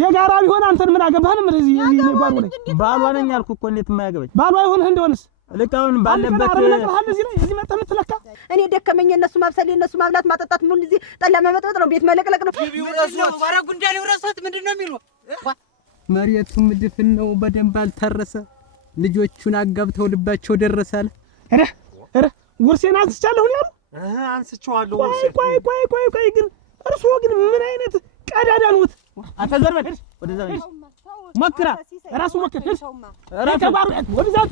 የጋራ ቢሆን አንተን ምን አገባህን? ምን እዚህ ጓሮ ላይ ባሏ ነኝ አልኩ እኮ እንዴት የማያገባኝ ባሏ አይሆንህ እንደሆነስ ልቃውን ባለበት እዚህ መጣ የምትለካ እኔ ደከመኝ። እነሱ ማብሰል እነሱ ማብላት ማጠጣት ምን እዚህ ጠላ መመጥበጥ ነው ቤት መለቅለቅ ነው። ኧረ ጉንዳን ይውረሳት ምንድነው የሚሉ መሬቱ ምድፍን ነው በደንብ አልተረሰ ልጆቹን አጋብተው ልባቸው ደረሳለ። ኧረ ወርሴን አንስቻለሁ ያሉ አንስቼዋለሁ። ቆይ ግን እርስዎ ግን ምን አይነት ቀዳዳ ነዎት? አተዘርበል ወደዛ ሞክራ ራሱ ሞክር ራሱ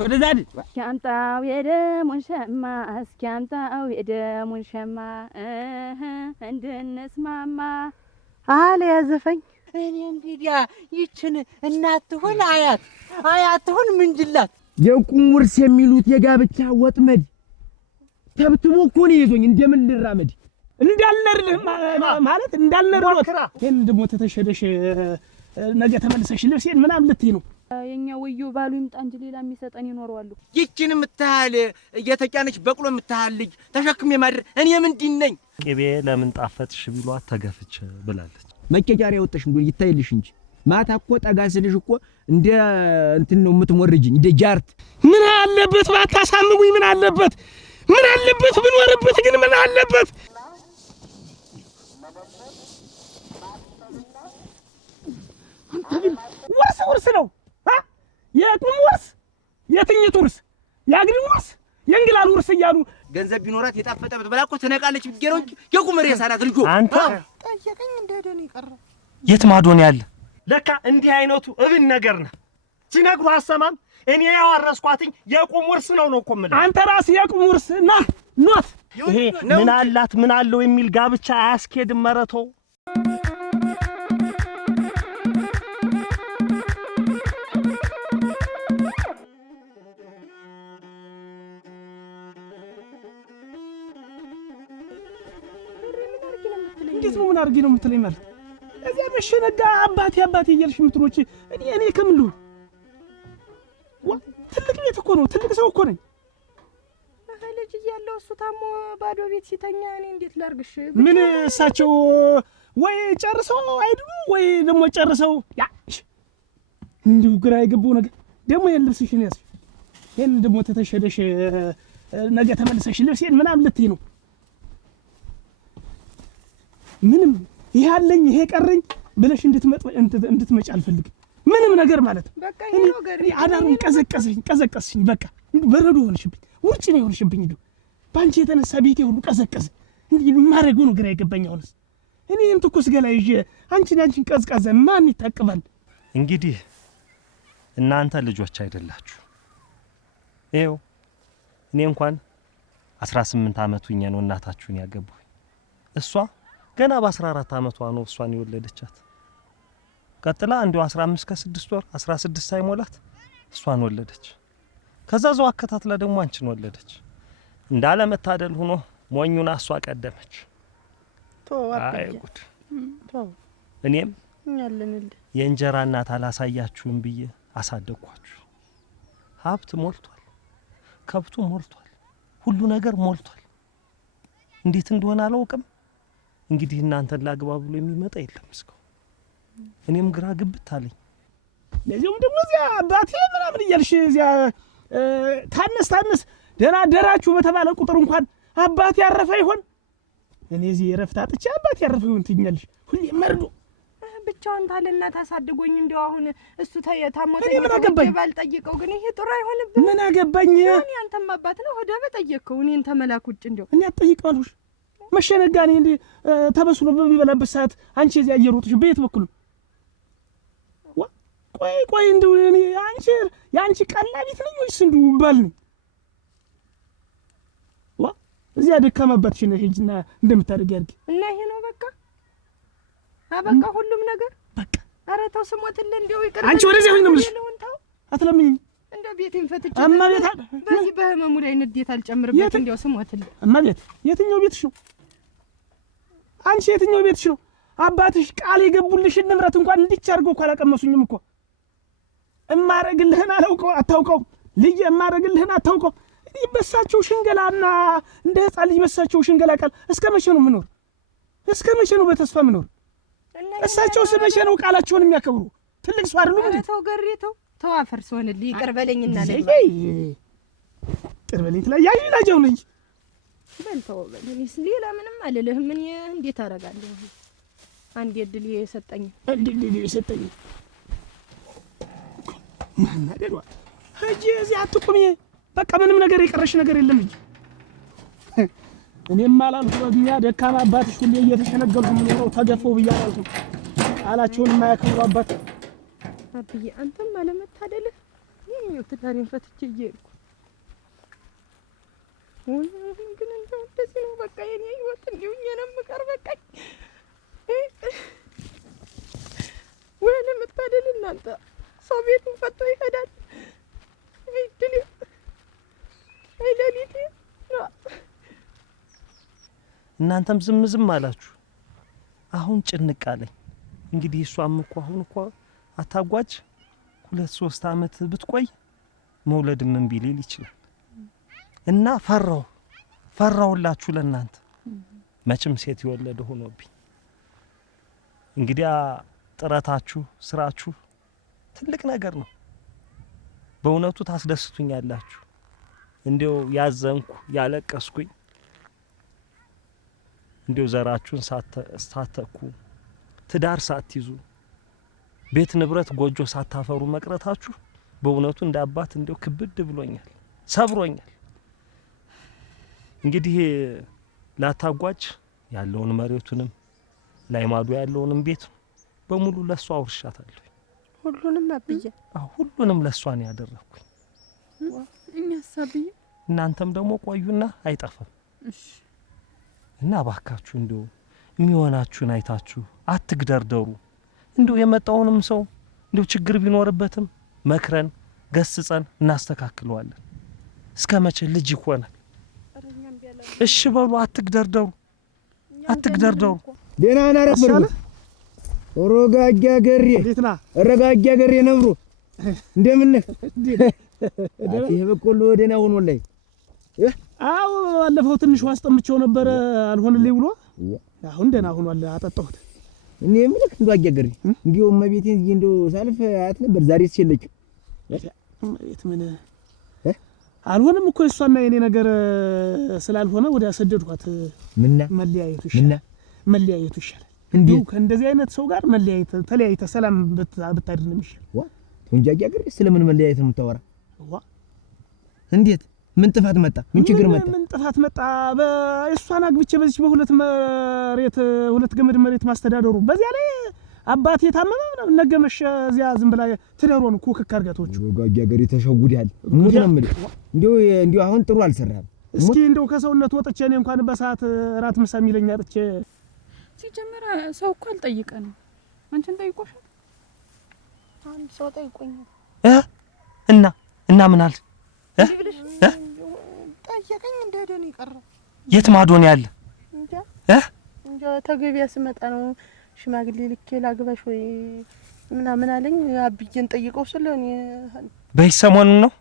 ወደዛ እስኪያምጣው የደሙን ሸማ እስኪያምጣው የደሙን ሸማ እንድንስማማ አለ ያዘፈኝ። እኔ እንግዲያ ይችን እናት ትሁን አያት ትሁን ምንጅላት የቁም ውርስ የሚሉት የጋብቻ ወጥመድ ተብትቦ እኮ ነው ይዞኝ እንደምን ልራመድ እንዳልነርልህ ማለት እንዳልነርልህ ይሄን ደሞ ተተሸደሽ ነገ ተመልሰሽ ልብሴን ምናምን ልትይ ነው። የኛ ወዩ ባሉ ይምጣ እንጂ ሌላ የሚሰጠን ይኖርዋል። ይችን ምታል እየተጫነች በቅሎ ምታል ልጅ ተሸክሜ ማድር እኔ ምንድን ነኝ? ቅቤ ለምን ጣፈጥሽ ቢሏት ተገፍች ብላለች። መቀጫሪያ ወጣሽ እንዴ ይታይልሽ እንጂ ማታ እኮ ጠጋ ስልሽ እኮ እንደ እንትን ነው የምትሞርጅኝ እንደ ጃርት። ምን አለበት ባታሳምሙኝ? ምን አለበት ብኖርበት? ግን ምን አለበት? ወርስ ነው የቁም ወርስ የትኝት ወርስ የአግሪ ወርስ የእንግላል ወርስ እያሉ ገንዘብ ቢኖራት የጣፈጠበት በላኮ ተነቃለች ቢገረው የቁም ሬሳ ናት ልጆ። አንተ ጠየቀኝ እንደደን ይቀር የት ማዶን ያለ ለካ እንዲህ አይነቱ እብን ነገር ነው። ሲነግሩ አሰማም እኔ ያወረስኳትኝ የቁም ወርስ ነው እኮ የምልህ። አንተ ራስህ የቁም ወርስ ኖት ይሄ ምን አላት ምን አለው የሚል ጋብቻ አያስኬድም መረቶ እንዴት ነው ምን አርጊ ነው የምትለኝ? ማለት እዚያ መሸነጋ አባቴ እያልሽ የምትሮጪ እኔ ከምሉ ትልቅ ቤት እኮ ነው ትልቅ ሰው እኮ ነኝ። ልጅ እያለሁ እሱ ታሞ ባዶ ቤት ሲተኛ እኔ እንዴት ላርግሽ? ምን እሳቸው ወይ ጨርሰው አይድኑ ወይ ደግሞ ጨርሰው እንዲሁ ግራ የገባው ነገር ደግሞ ይሄን ልብስሽን ያዝሽ ይሄን ደግሞ ተተሸደሽ ነገ ተመልሰሽ ልብሴን ምናምን ልትይ ነው። ምንም ይሄ አለኝ ይሄ ቀረኝ ብለሽ እንድትመጪ አልፈልግም። ምንም ነገር ማለት በቃ ይሄ ነገር አዳሩን ቀዘቀስሽኝ በቃ በረዶ ሆነሽብኝ ውርጭ ነው ሆነሽብኝ። እንደው ባንቺ የተነሳ ቤቴ ሁሉ ቀዘቀዘ። እንዴ ማረጉ ነው ግራ የገባኝ። አሁንስ እኔም ትኩስ ገላ ይዤ አንቺን ቀዝቃዛ ማን ይታቀባል? እንግዲህ እናንተ ልጆች አይደላችሁ። ይኸው እኔ እንኳን 18 አመቱኛ ነው እናታችሁን ያገባሁ። እሷ ገና በ14 አመቷ ነው እሷን የወለደቻት። ቀጥላ እንደው 15 ከ6 ወር 16 ሳይሞላት እሷን ወለደች። ከዛ ዘው አከታትላ ደግሞ አንቺን ወለደች። እንዳለ መታደል ሆኖ ሞኙና እሷ ቀደመች። አይ ጉድ! እኔም የእንጀራ እናት አላሳያችሁም ብዬ አሳደግኳችሁ። ሀብት ሞልቷል፣ ከብቱ ሞልቷል፣ ሁሉ ነገር ሞልቷል። እንዴት እንደሆነ አላውቅም። እንግዲህ እናንተን ላግባ ብሎ የሚመጣ የለም እስካሁን። እኔም ግራ ግብት አለኝ። ለዚህም ደግሞ እዚያ አባቴ ምናምን እያልሽ እዚያ ታነስ ደና ደራችሁ በተባለ ቁጥር እንኳን አባቴ ያረፈ ይሆን? እኔ እዚህ ረፍታ አጥቼ አባቴ ያረፈ ይሆን ትኛለሽ? ሁሌ መርዶ ብቻውን ታለና ታሳድጎኝ እንደው አሁን እሱ ታሞተ ባልጠይቀው ግን ይሄ ጥሩ አይሆንብኝ። ምን አገባኝ? እኔ አንተም አባት ነው ወደ በጠየቅከው እኔን ተመላክ ውጭ እንደው እኔ አትጠይቀዋለሽ። መሸነጋኔ እንዴ ተበስሎ በሚበላበት ሰዓት አንቺ እዚያ እየሮጥሽ በየት በኩል ቆይ እንደው እኔ ያንቺ ቀላቢት ነኝ ወይስ እንደው ባል ነኝ? እዚያ ደካማባትሽ ነው ሄጅና እንደምታደርጊ አድርጊ እና ይሄ ነው በቃ አበቃ ሁሉም ነገር በቃ። ኧረ ተው ስሞትልህ እንደው ይቅር። አንቺ ወደዚህ ሆኝ ነው የምልሽ። አትለምኝ እንደው ቤቴን ፈትቼ እማ ቤት በዚህ በህመሙ ላይ ንዴት አልጨምርበት እንደው ስሞትልህ። እማ ቤት የትኛው ቤትሽ ነው? አንቺ የትኛው ቤትሽ ነው? አባትሽ ቃል የገቡልሽን ንብረት እንኳን እንዲች አድርገው እኮ አላቀመሱኝም እኮ። እማረግልህን አታውቀው ልጅ እማረግልህን አታውቀው። እኔ በሳቸው ሽንገላና እንደ ህፃን ልጅ በሳቸው ሽንገላ ቃል እስከ መቼ ነው የምኖር? እስከ መቼ ነው በተስፋ የምኖር? እሳቸው ስመቼ ነው ቃላቸውን የሚያከብሩ? ትልቅ ሰው አይደሉም እንዴ? ተው ገሬተው ተው አፈርስ ሆነልኝ ይቅር በለኝና ለይ ይቅር በለኝ ትላያይ ላጀው ልጅ በልተው በለኝስ ሌላ ምንም አልልህም። ምን እንዴት አደርጋለሁ? አንድ እድል የሰጠኝ ማን አደረዋ? ሂጂ እዚህ አትቁሚ። በቃ ምንም ነገር የቀረሽ ነገር የለም እንጂ እኔም አላልኩኝ። ደካማ አባትሽ ሁሌ እየተሸነገልኩ ምኖረው ተገፈው ብያለሁ። ቃላቸውን የማያከብሩ አባት አብዬ አንተም አለመታደልህ ይሄው ትዳሬን ፈትቼ እየሄድኩ ግን እንደዚህ ነው በቃ የኔ ህይወት እንዲሁ እኔንም ቀር በቃኝ። ወይ አለመታደል እናንተ ሰው ቤቱን ፈቶ ይሄዳል። አይድል አይለሊት እናንተም ዝም አላችሁ። አሁን ጭንቅ አለኝ። እንግዲህ እሷም እኮ አሁን እኮ አታጓጅ 2-3 አመት ብትቆይ መውለድ ምን ቢሊል ይችላል እና ፈራውላችሁ ለእናንተ መቼም ሴት ይወለደ ሆኖብኝ። እንግዲያ ጥረታችሁ ስራችሁ ትልቅ ነገር ነው። በእውነቱ ታስደስቱኛላችሁ። እንዴው ያዘንኩ ያለቀስኩኝ እንዴው ዘራችሁን ሳተኩ ትዳር ሳትይዙ ቤት ንብረት ጎጆ ሳታፈሩ መቅረታችሁ በእውነቱ እንደ አባት እንዴው ክብድ ብሎኛል፣ ሰብሮኛል። እንግዲህ ላታጓጅ ያለውን መሬቱንም ላይማዱ ያለውንም ቤት በሙሉ ለሷ አውርሻታለሁ። ሁሉንም አብዬ ሁሉንም ለሷ ነው ያደረኩኝ። እኛስ አብዬ እናንተም ደግሞ ቆዩና አይጠፋም። እሺ እና ባካችሁ እንደው የሚሆናችሁን አይታችሁ አትግደርደሩ። እንደው የመጣውንም ሰው እንደው ችግር ቢኖርበትም መክረን ገስጸን እናስተካክለዋለን። እስከመቼ ልጅ ይሆናል? እሺ በሉ፣ አትግደርደሩ። ደህና ናረፈለ ኦሮጋጃ ገሬ እንዴትና ረጋጃ ገሬ ነብሩ እንደምን ነህ? ይሄ በቆሎ ደህና ሆኖልኝ። አዎ አለፈው ትንሽ ዋስጠምቸው ነበር አልሆነልኝ ብሎ አሁን ደህና ሆኗል። አጠጣሁት። እኔ ምልክ እንደው አጃገሬ እንዲው እመቤቴን እንደው ሳልፍ አያት ነበር። ዛሬ ሲልክ እመቤት ምን አልሆነም እኮ እሷና የኔ ነገር ስላልሆነ ወደ አሰደድኳት። ምንና መለያየቱ ይሻላል። እንዴው ከእንደዚህ አይነት ሰው ጋር ተለያይተ ሰላም ብታድር ነው የሚሻል። ወንጃጃ ገሬ ስለምን መለያየት ነው የምታወራ? እንዴት ምን ጥፋት መጣ? ምን ችግር መጣ? ምን ጥፋት መጣ? በእሷን አግብቼ በዚህ ሁለት ገመድ መሬት ማስተዳደሩ በዚያ ላይ አባቴ ታመመ ምናምን ነገመሽ እዚያ ዝም ብላ ትደሮን ኩክክ አርጋቶች ወጋጃ ገሬ ተሸጉዳል። ሙት ነው የምልህ። እንዲው አሁን ጥሩ አልሰራም። እስኪ እንደው ከሰውነት ወጥቼ እኔ እንኳን በሰዓት ራት ምሳ የሚለኝ አጥቼ ሲጀመር ሰው እኮ አልጠይቀንም። አንቺን ጠይቆሻል? አንድ ሰው ጠይቆኝ እና ምን አለ? ጠየቀኝ እንደሄደ ነው የቀረው። የት ማዶ ነው ያለ? እንጃ ተገቢያ ስመጣ ነው ሽማግሌ ልኬ ላግባሽ ወይ ምናምን አለኝ። አብዬን ጠይቀው ስለኔ በሰሞኑን ነው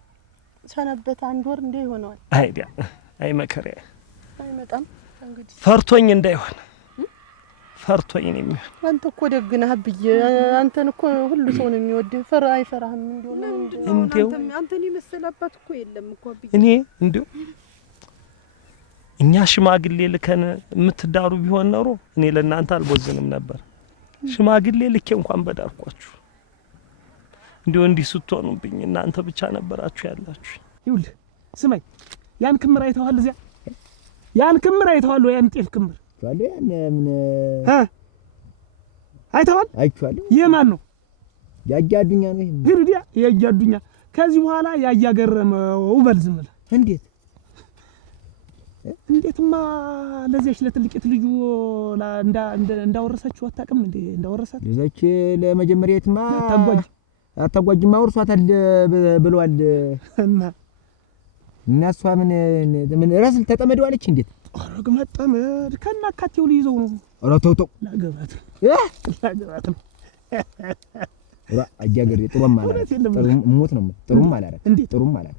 ሰነበት 1 ወር እንደ ይሆነዋል። አይ መከራ አይመጣም እንግዲህ ፈርቶኝ እንዳይሆን ፈርቶኝ ነው የሚሆን። አንተ እኮ ደግ ነህ አብዬ። አንተን እኮ ሁሉ ሰው ነው የሚወድህ። አይፈራህም እንደው አንተን የመሰለባት እኮ የለም እኮ አብዬ። እኔ እንደው እኛ ሽማግሌ ልከን የምትዳሩ ቢሆን ኖሮ እኔ ለእናንተ አልቦዝንም ነበር። ሽማግሌ ልኬ እንኳን በዳርኳችሁ። እንደው እንዲህ ስትሆኑብኝ እናንተ ብቻ ነበራችሁ ያላችሁ። ይኸውልህ ስማኝ፣ ያን ክምር አይተዋል? እዚያ ያን ክምር አይተዋል? ያን ጤፍ ክምር ታለ ያን ምን አይተዋል? አይቻለሁ። የማን ነው? ያያዱኛ ነው ይሄ ግርዲያ ያያዱኛ። ከዚህ በኋላ ያያገረመው በልዝምል። እንዴትማ ለዚያች ለትልቂት ልጁ እንዳወረሰችው አታውቅም እንዴ? እንዳወረሳት ለዛች ለመጀመሪያትማ አታጓጅማ ወርሷታል ብለዋል። እና እሷ ምን ራስ ተጠመደዋለች? እንዴት አረግ መጠመድ ከናካቴው ሊይዘው ነው። ኧረ ተው ላገባት ነው። አጃገሬ ጥሩም ማለት ጥሩም ሞት ነው። ጥሩም ማለት ጥሩም ማለት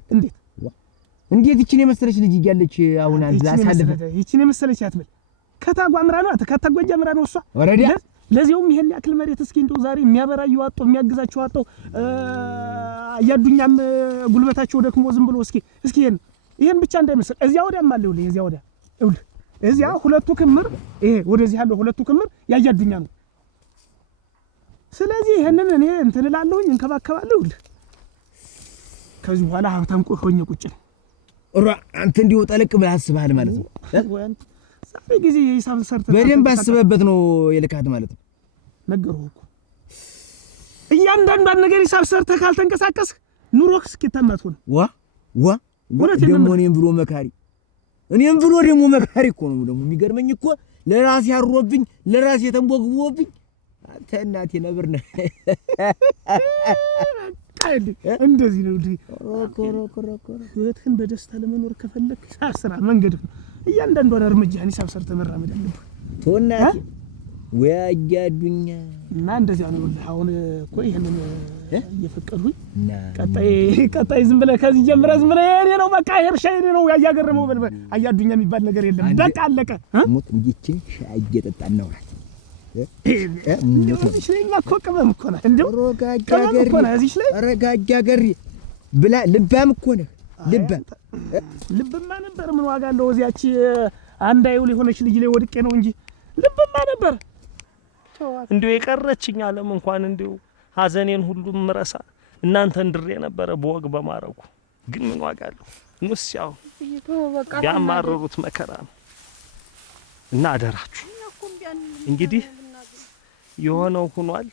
እንዴት ይቺን የመሰለች ልጅ እያለች አሁን አንድ አሳልፈ ይቺን የመሰለች አትበል። ከታጓምራ ነው ከታጓጃምራ ነው እሷ። ወረዲያ ለዚያውም ይሄን ያክል መሬት እስኪ እንደው ዛሬ የሚያበራዩ አጥቶ የሚያግዛቸው አጥቶ አያዱኛም ጉልበታቸው ደክሞ ዝም ብሎ እስኪ ይሄን ብቻ እንዳይመስል እዚያ ወዲያም አለ ይኸውልህ እዚያ ወዲያ ይኸውልህ እዚያ ሁለቱ ክምር ይሄ ወደዚህ ያለው ሁለቱ ክምር ያያዱኛ ነው። ስለዚህ ይሄንን እኔ እንትን እላለሁኝ እንከባከባለሁ። ይኸውልህ ከዚህ በኋላ ሀብታም ሆኜ ቁጭ ነው። አንተ እንዲሁ ጠለቅ ብለህ አስበሃል ማለት ነው። ዛሬ ጊዜ የሂሳብ ሰርተህ በደንብ አስበህበት ነው የልካት ማለት ነው። ነገርኩህ እኮ እያንዳንዷን ነገር ሂሳብ ሰርተህ ካልተንቀሳቀስክ ኑሮህ ስኬታማ አትሆንም። ዋ ደግሞ እኔም ብሎ ደግሞ መካሪ እኮ ነው። ደግሞ የሚገርመኝ እኮ ለራሴ አሮብኝ ለራሴ ተንቦግቦብኝ አንተ እናቴ ነብር ነህ። እንደዚህ ነው ህይወትህን በደስታ ለመኖር ከፈለክ ስራ መንገድህ ነው። እያንዳንዷን እርምጃህን ሂሳብ ሰርተህ መራመድ አለብህ። ተወናት ወይ አያዱኛ እና እንደዚያ ነው። አሁን እኮ ይሄንን እየፈቀድሁኝ ቀጣይ ዝም ብለህ ከዚህ ጀምረህ ዝም ብለህ የእኔ ነው በቃ እርሻ የእኔ ነው ያያገረመው በል አያዱኛ የሚባል ነገር የለም። በቃ አለቀ። ሙት እንጂችን ሻይ እየጠጣን ነው ማለት እዚህ ላይ እኮ ቅመም እኮ ነህ። እንደው ቅመም እኮ ነህ እዚህ ላይ ረጋጃ ገሪ ብላ ልባም እኮ ነህ። ልብማ ነበር ምን ዋጋ አለው? እዚያች አንድ አይውል የሆነች ልጅ ላይ ወድቄ ነው እንጂ ልብማ ነበር። እንዲሁ የቀረችኝ ዓለም እንኳን እንዲሁ ሀዘኔን ሁሉም ምረሳ እናንተን ድሬ ነበረ በወግ በማረጉ ግን ምን ዋጋ አለው? ኑስ ያው ያማረሩት መከራ ነው እና አደራችሁ እንግዲህ የሆነው ሆኗል።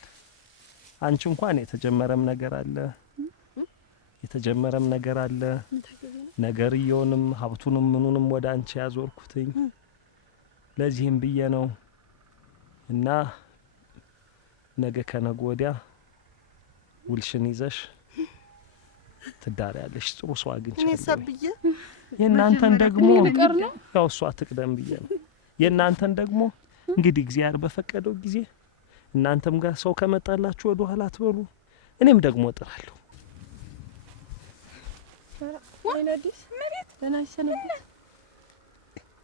አንቺ እንኳን የተጀመረም ነገር አለ ነገርየውንም ሀብቱንም ምኑንም ወደ አንቺ ያዞርኩትኝ ለዚህም ብዬ ነው እና ነገ ከነገ ወዲያ ውልሽን ይዘሽ ትዳሪያለሽ። ጥሩ ሰው አግኝቻለሁ። የእናንተን ደግሞ ያው እሷ ትቅደም ብዬ ነው። የእናንተን ደግሞ እንግዲህ እግዚአብሔር በፈቀደው ጊዜ እናንተም ጋር ሰው ከመጣላችሁ ወደ ኋላ አትበሉ። እኔም ደግሞ እጥራለሁ። ወይነዲስ መሬት ደናይሰነኝ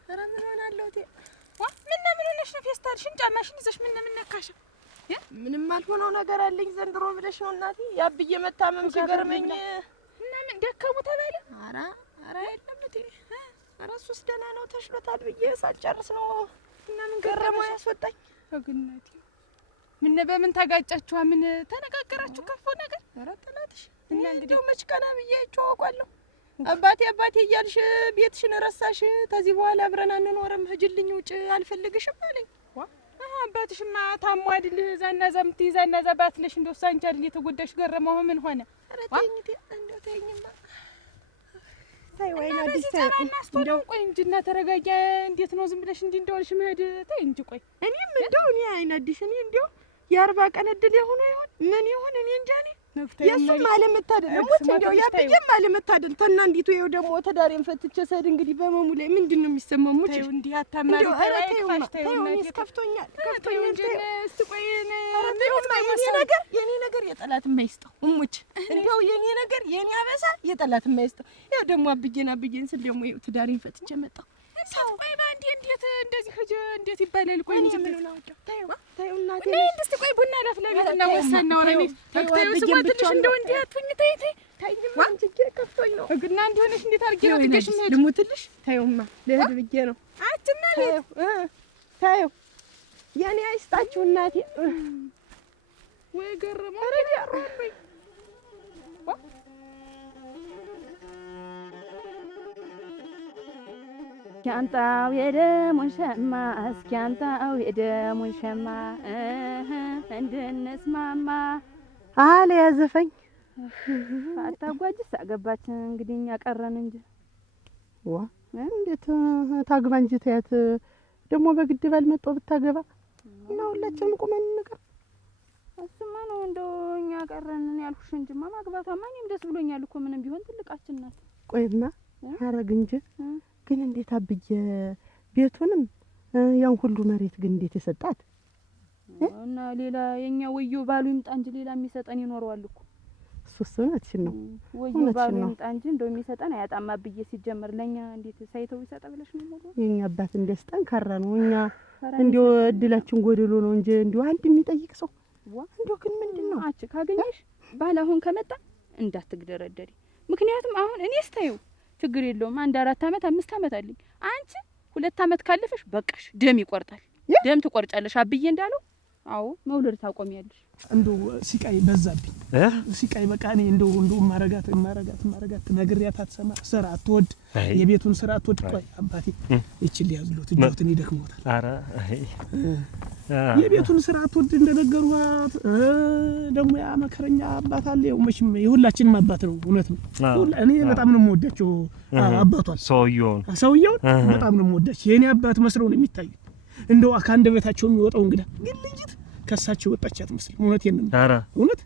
ኧረ ምን ሆናለሁ ቴ ምን ሆነሽ ነው? ፌስታልሽን ጫማሽን ይዘሽ ምን ነካሽ? ምንም አልሆነው ነገር አለኝ ዘንድሮ ብለሽ ነው እናቴ። ያብዬ መታመም ሲገርመኝ እና ምን ደከሙ ተባለ? ኧረ የለም እቴ ኧረ እሱስ ደህና ነው ተሽሎታል ብዬ ሳልጨርስ ነው እና ምን ገረመው ያስወጣኝ። ወግናቴ ምን በምን ታጋጫችሁ? ምን ተነጋገራችሁ? ከፎ ነገር ኧረ ጠላትሽ እና እንግዲህ መች ቀና ብዬ አይቼዋለሁ። አባቴ እያልሽ ቤትሽን ረሳሽ። ከዚህ በኋላ አብረን አንኖርም ሂጂልኝ ውጭ አልፈልግሽም አለኝ። አባትሽማ ታሞ አይደል ዛና ዛምት ይዛና ዛባትለሽ እንደው ሳንቺ አይደል የተጎዳሽ? ገረመው ምን ሆነ? ኧረ ተይኝ እንደው ተይኝማ ታይ ወይና አዲስ ታይ እንደው ቆይ እንጂና ተረጋጊ። እንዴት ነው ዝም ብለሽ እንደሆንሽ መሄድ? ታይ እንጂ ቆይ እኔም እንደው እኔ አይና አዲስ እኔ እንደው የ40 ቀን እድል የሆነ ይሆን ምን ይሆን እኔ እንጃ። እኔ የሱም አለመታደል ሞት እንደው ያብዬም አለመታደል ተናንዲቱ ይኸው ደግሞ ተዳሪም ፈትቼ ሰድ እንግዲህ በመሙ ላይ ምንድነው የሚሰማው? ሞት ተይው እንዲህ አታማሪ ተይው እኔስ ከፍቶኛል እስቲ ቆይ የኔ ነገር የጠላት የማይስጠው እሙች እንደው የኔ ነገር የኔ አበሳ የጠላት የማይስጠው። ያው ደግሞ አብዬን ስል ደግሞ ይኸው ተዳሪም ፈትቼ መጣሁ። ቆይ ባንዴ እንዴት እንደዚህ ሂጅ እንዴት ይባላል? ቆይ እንጂ ምን ነው ተይው እናቴ እስቲ ቆይ ቡና ላፍላልና ወሰን ነው ረኔ ተይው ስሞትልሽ እንደው እንዴ አትሁኝ። ተይማ አንቺ ከፍቶኝ ነው ግና እንዲሆነሽ እንዴት አድርጌ ነው ትገሽ ምን ልሙትልሽ? ተይውማ ልሄድ ብዬ ነው። አትመለስ ተይው የኔ አይስጣችሁ እናቴ። ወይ ገረመው ያሮብኝ እስኪያንጣው የደሙን ሸማ እስኪያንጣው የደሙን ሸማ እንድንስማማ አለ ያዘፈኝ አታጓጅስ አገባች እንግዲህ እኛ ቀረን እንጂ እንዴት ታግባ እንጂ ተያት ደግሞ በግድ ባልመጣ ብታገባ እና ሁላችንም ቁመን እንቀር። እሱማ ነው እንደው እኛ ቀረን ያልኩሽ እንጂማ ማግባቷማ እኔም ደስ ብሎኛል እኮ ምንም ቢሆን ትልቃችን ናት። ቆይማ አረግ እንጂ ግን እንዴት አብዬ ቤቱንም ያን ሁሉ መሬት ግን እንዴት የሰጣት እና ሌላ የኛ ወዮ ባሉ ይምጣ እንጂ ሌላ የሚሰጠን ይኖረዋል እኮ። እሱስ እውነትሽን ነው ወይ ባሉ እንጣ እንጂ እንደው የሚሰጠን አያጣማ ብዬ ሲጀምር ለኛ እንዴት ሳይተው ይሰጣ ብለሽ ነው ሞሎ የኛ አባት እንደስጠን ከራ ነው እኛ እንደው እድላችን ጎደሎ ነው እንጂ እንደው አንድ የሚጠይቅ ሰው እንደው ግን ምንድነው አጭ ካገኘሽ ባል አሁን ከመጣ እንዳትግደረደሪ ምክንያቱም አሁን እኔ ስታዩ ችግር የለውም 1 4 አመት 5 አመት አለኝ አንቺ 2 አመት ካለፈሽ በቃሽ ደም ይቆርጣል ደም ትቆርጫለሽ አብዬ እንዳለው አዎ መውለድ ታቆሚያለሽ እንደው ሲቃይ በዛብኝ ሲቃይ በቃ እኔ እንደው ማረጋት ነግሬያት አትሰማ ስራ አትወድ የቤቱን ስራ አትወድ ቆይ አባቴ እቺ ሊያዝሉት እጆትን ይደክሞታል አረ የቤቱን ስራ አትወድ እንደነገሩት ደግሞ ያ መከረኛ አባት አለ ያው መቼም የሁላችንም አባት ነው እውነት ነው እኔ በጣም ነው የምወዳቸው አባቷን ሰውየውን በጣም ነው የምወዳቸው የኔ አባት መስለው ነው የሚታዩ እንደው ከአንደበታቸው የሚወጣው እንግዳ ግን ልጅት ከሳቸው ወጣቻት መስል እውነቴን ነው እውነት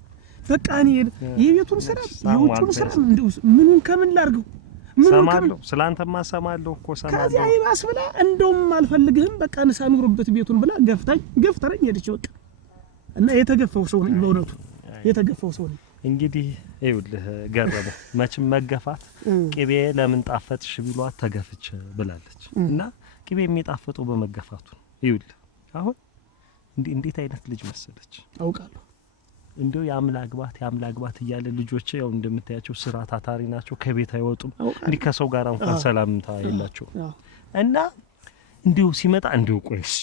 በቃ እኔ የቤቱን ስራ የውጭውን ስራ እንደው ምኑን ከምን ላርገው ሰማለሁ ስላንተማ ሰማለሁ እኮ ሰማለሁ ከዚያ ይባስ ብላ እንደውም አልፈልግህም በቃ ንሳኑርበት ቤቱን ብላ ገፍታኝ ሄደች በቃ እና የተገፈው ሰው ነኝ በእውነቱ የተገፈው ሰው ነኝ እንግዲህ ይኸውልህ ገረመው መቼም መገፋት ቅቤ ለምን ጣፈጥሽ ቢሏት ተገፍች ብላለች እና ቅቤ የሚጣፈጠው በመገፋቱ ይኸውልህ አሁን እንዴት አይነት ልጅ መሰለች አውቃለሁ እንደው ያምላግባት እያለ ልጆች ያው እንደምታያቸው ስራ ታታሪ ናቸው ከቤት አይወጡም እንዲህ ከሰው ጋር እንኳን ሰላምታ የላቸው እና እንደው ሲመጣ እንደው ቆይስ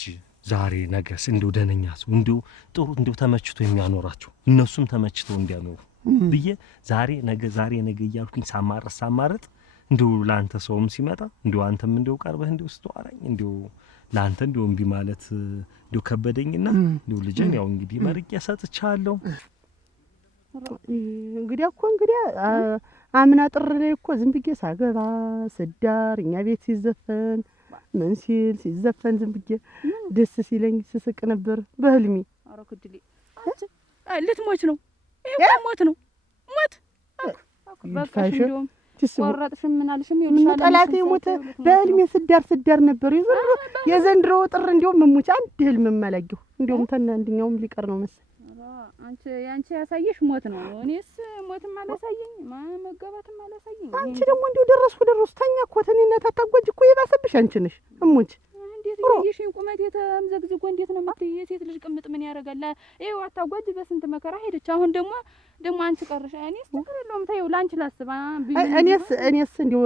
ዛሬ ነገስ እንደው ደነኛ ሰው እንደው ጥሩ እንደው ተመችቶ የሚያኖራቸው እነሱም ተመችተው እንዲያኖሩ ብዬ ዛሬ ነገ እያልኩኝ ሳማረጥ እንደው ላንተ ሰውም ሲመጣ እንደው አንተም እንደው ቀርበህ እንደው ስተዋራኝ እንደው ላንተ እንደው እምቢ ማለት እንደው ከበደኝና እንደው ልጅን ያው እንግዲህ መርቄ ሰጥቻለሁ እንግዲህ አምና ጥር ላይ እኮ ዝም ብዬ ሳገባ ስዳር እኛ ቤት ሲዘፈን ምን ሲዘፈን ዝም ብዬ ደስ ሲለኝ ስስቅ ነበር በህልሜ አረኩድሊ ልትሞት ነው ይሄ ሞት ነው በቃ እንደውም ቆረጥሽም ምን አልሽም ይልሻል ጠላቴ ሞተ በህልሜ ስዳር ነበር የዘንድሮ ጥር እንደውም መሞቻ አንድ ህልም ማላየሁ እንደውም አንደኛውም ሊቀር ነው መሰል አንቺ ያሳየሽ ሞት ነው እኔስ ሞትም አላሳየኝ መገባትም አላሳየኝ አንቺ ደግሞ እንደው ደረስኩ ተኛ እኮ ተኔና ታታጓጅ እኮ የባሰብሽ አንቺ ነሽ እሞች እንዴት ይሽን ቁመት የተምዘግዝጎ እንዴት ነው የምትይ የሴት ልጅ ቅምጥ ምን ያረጋል ይሄው አታጓጅ በስንት መከራ ሄደች አሁን ደግሞ አንቺ ቀርሽ እኔስ ተከረሎም ታየው ላንቺ ላስባ እኔስ እንደው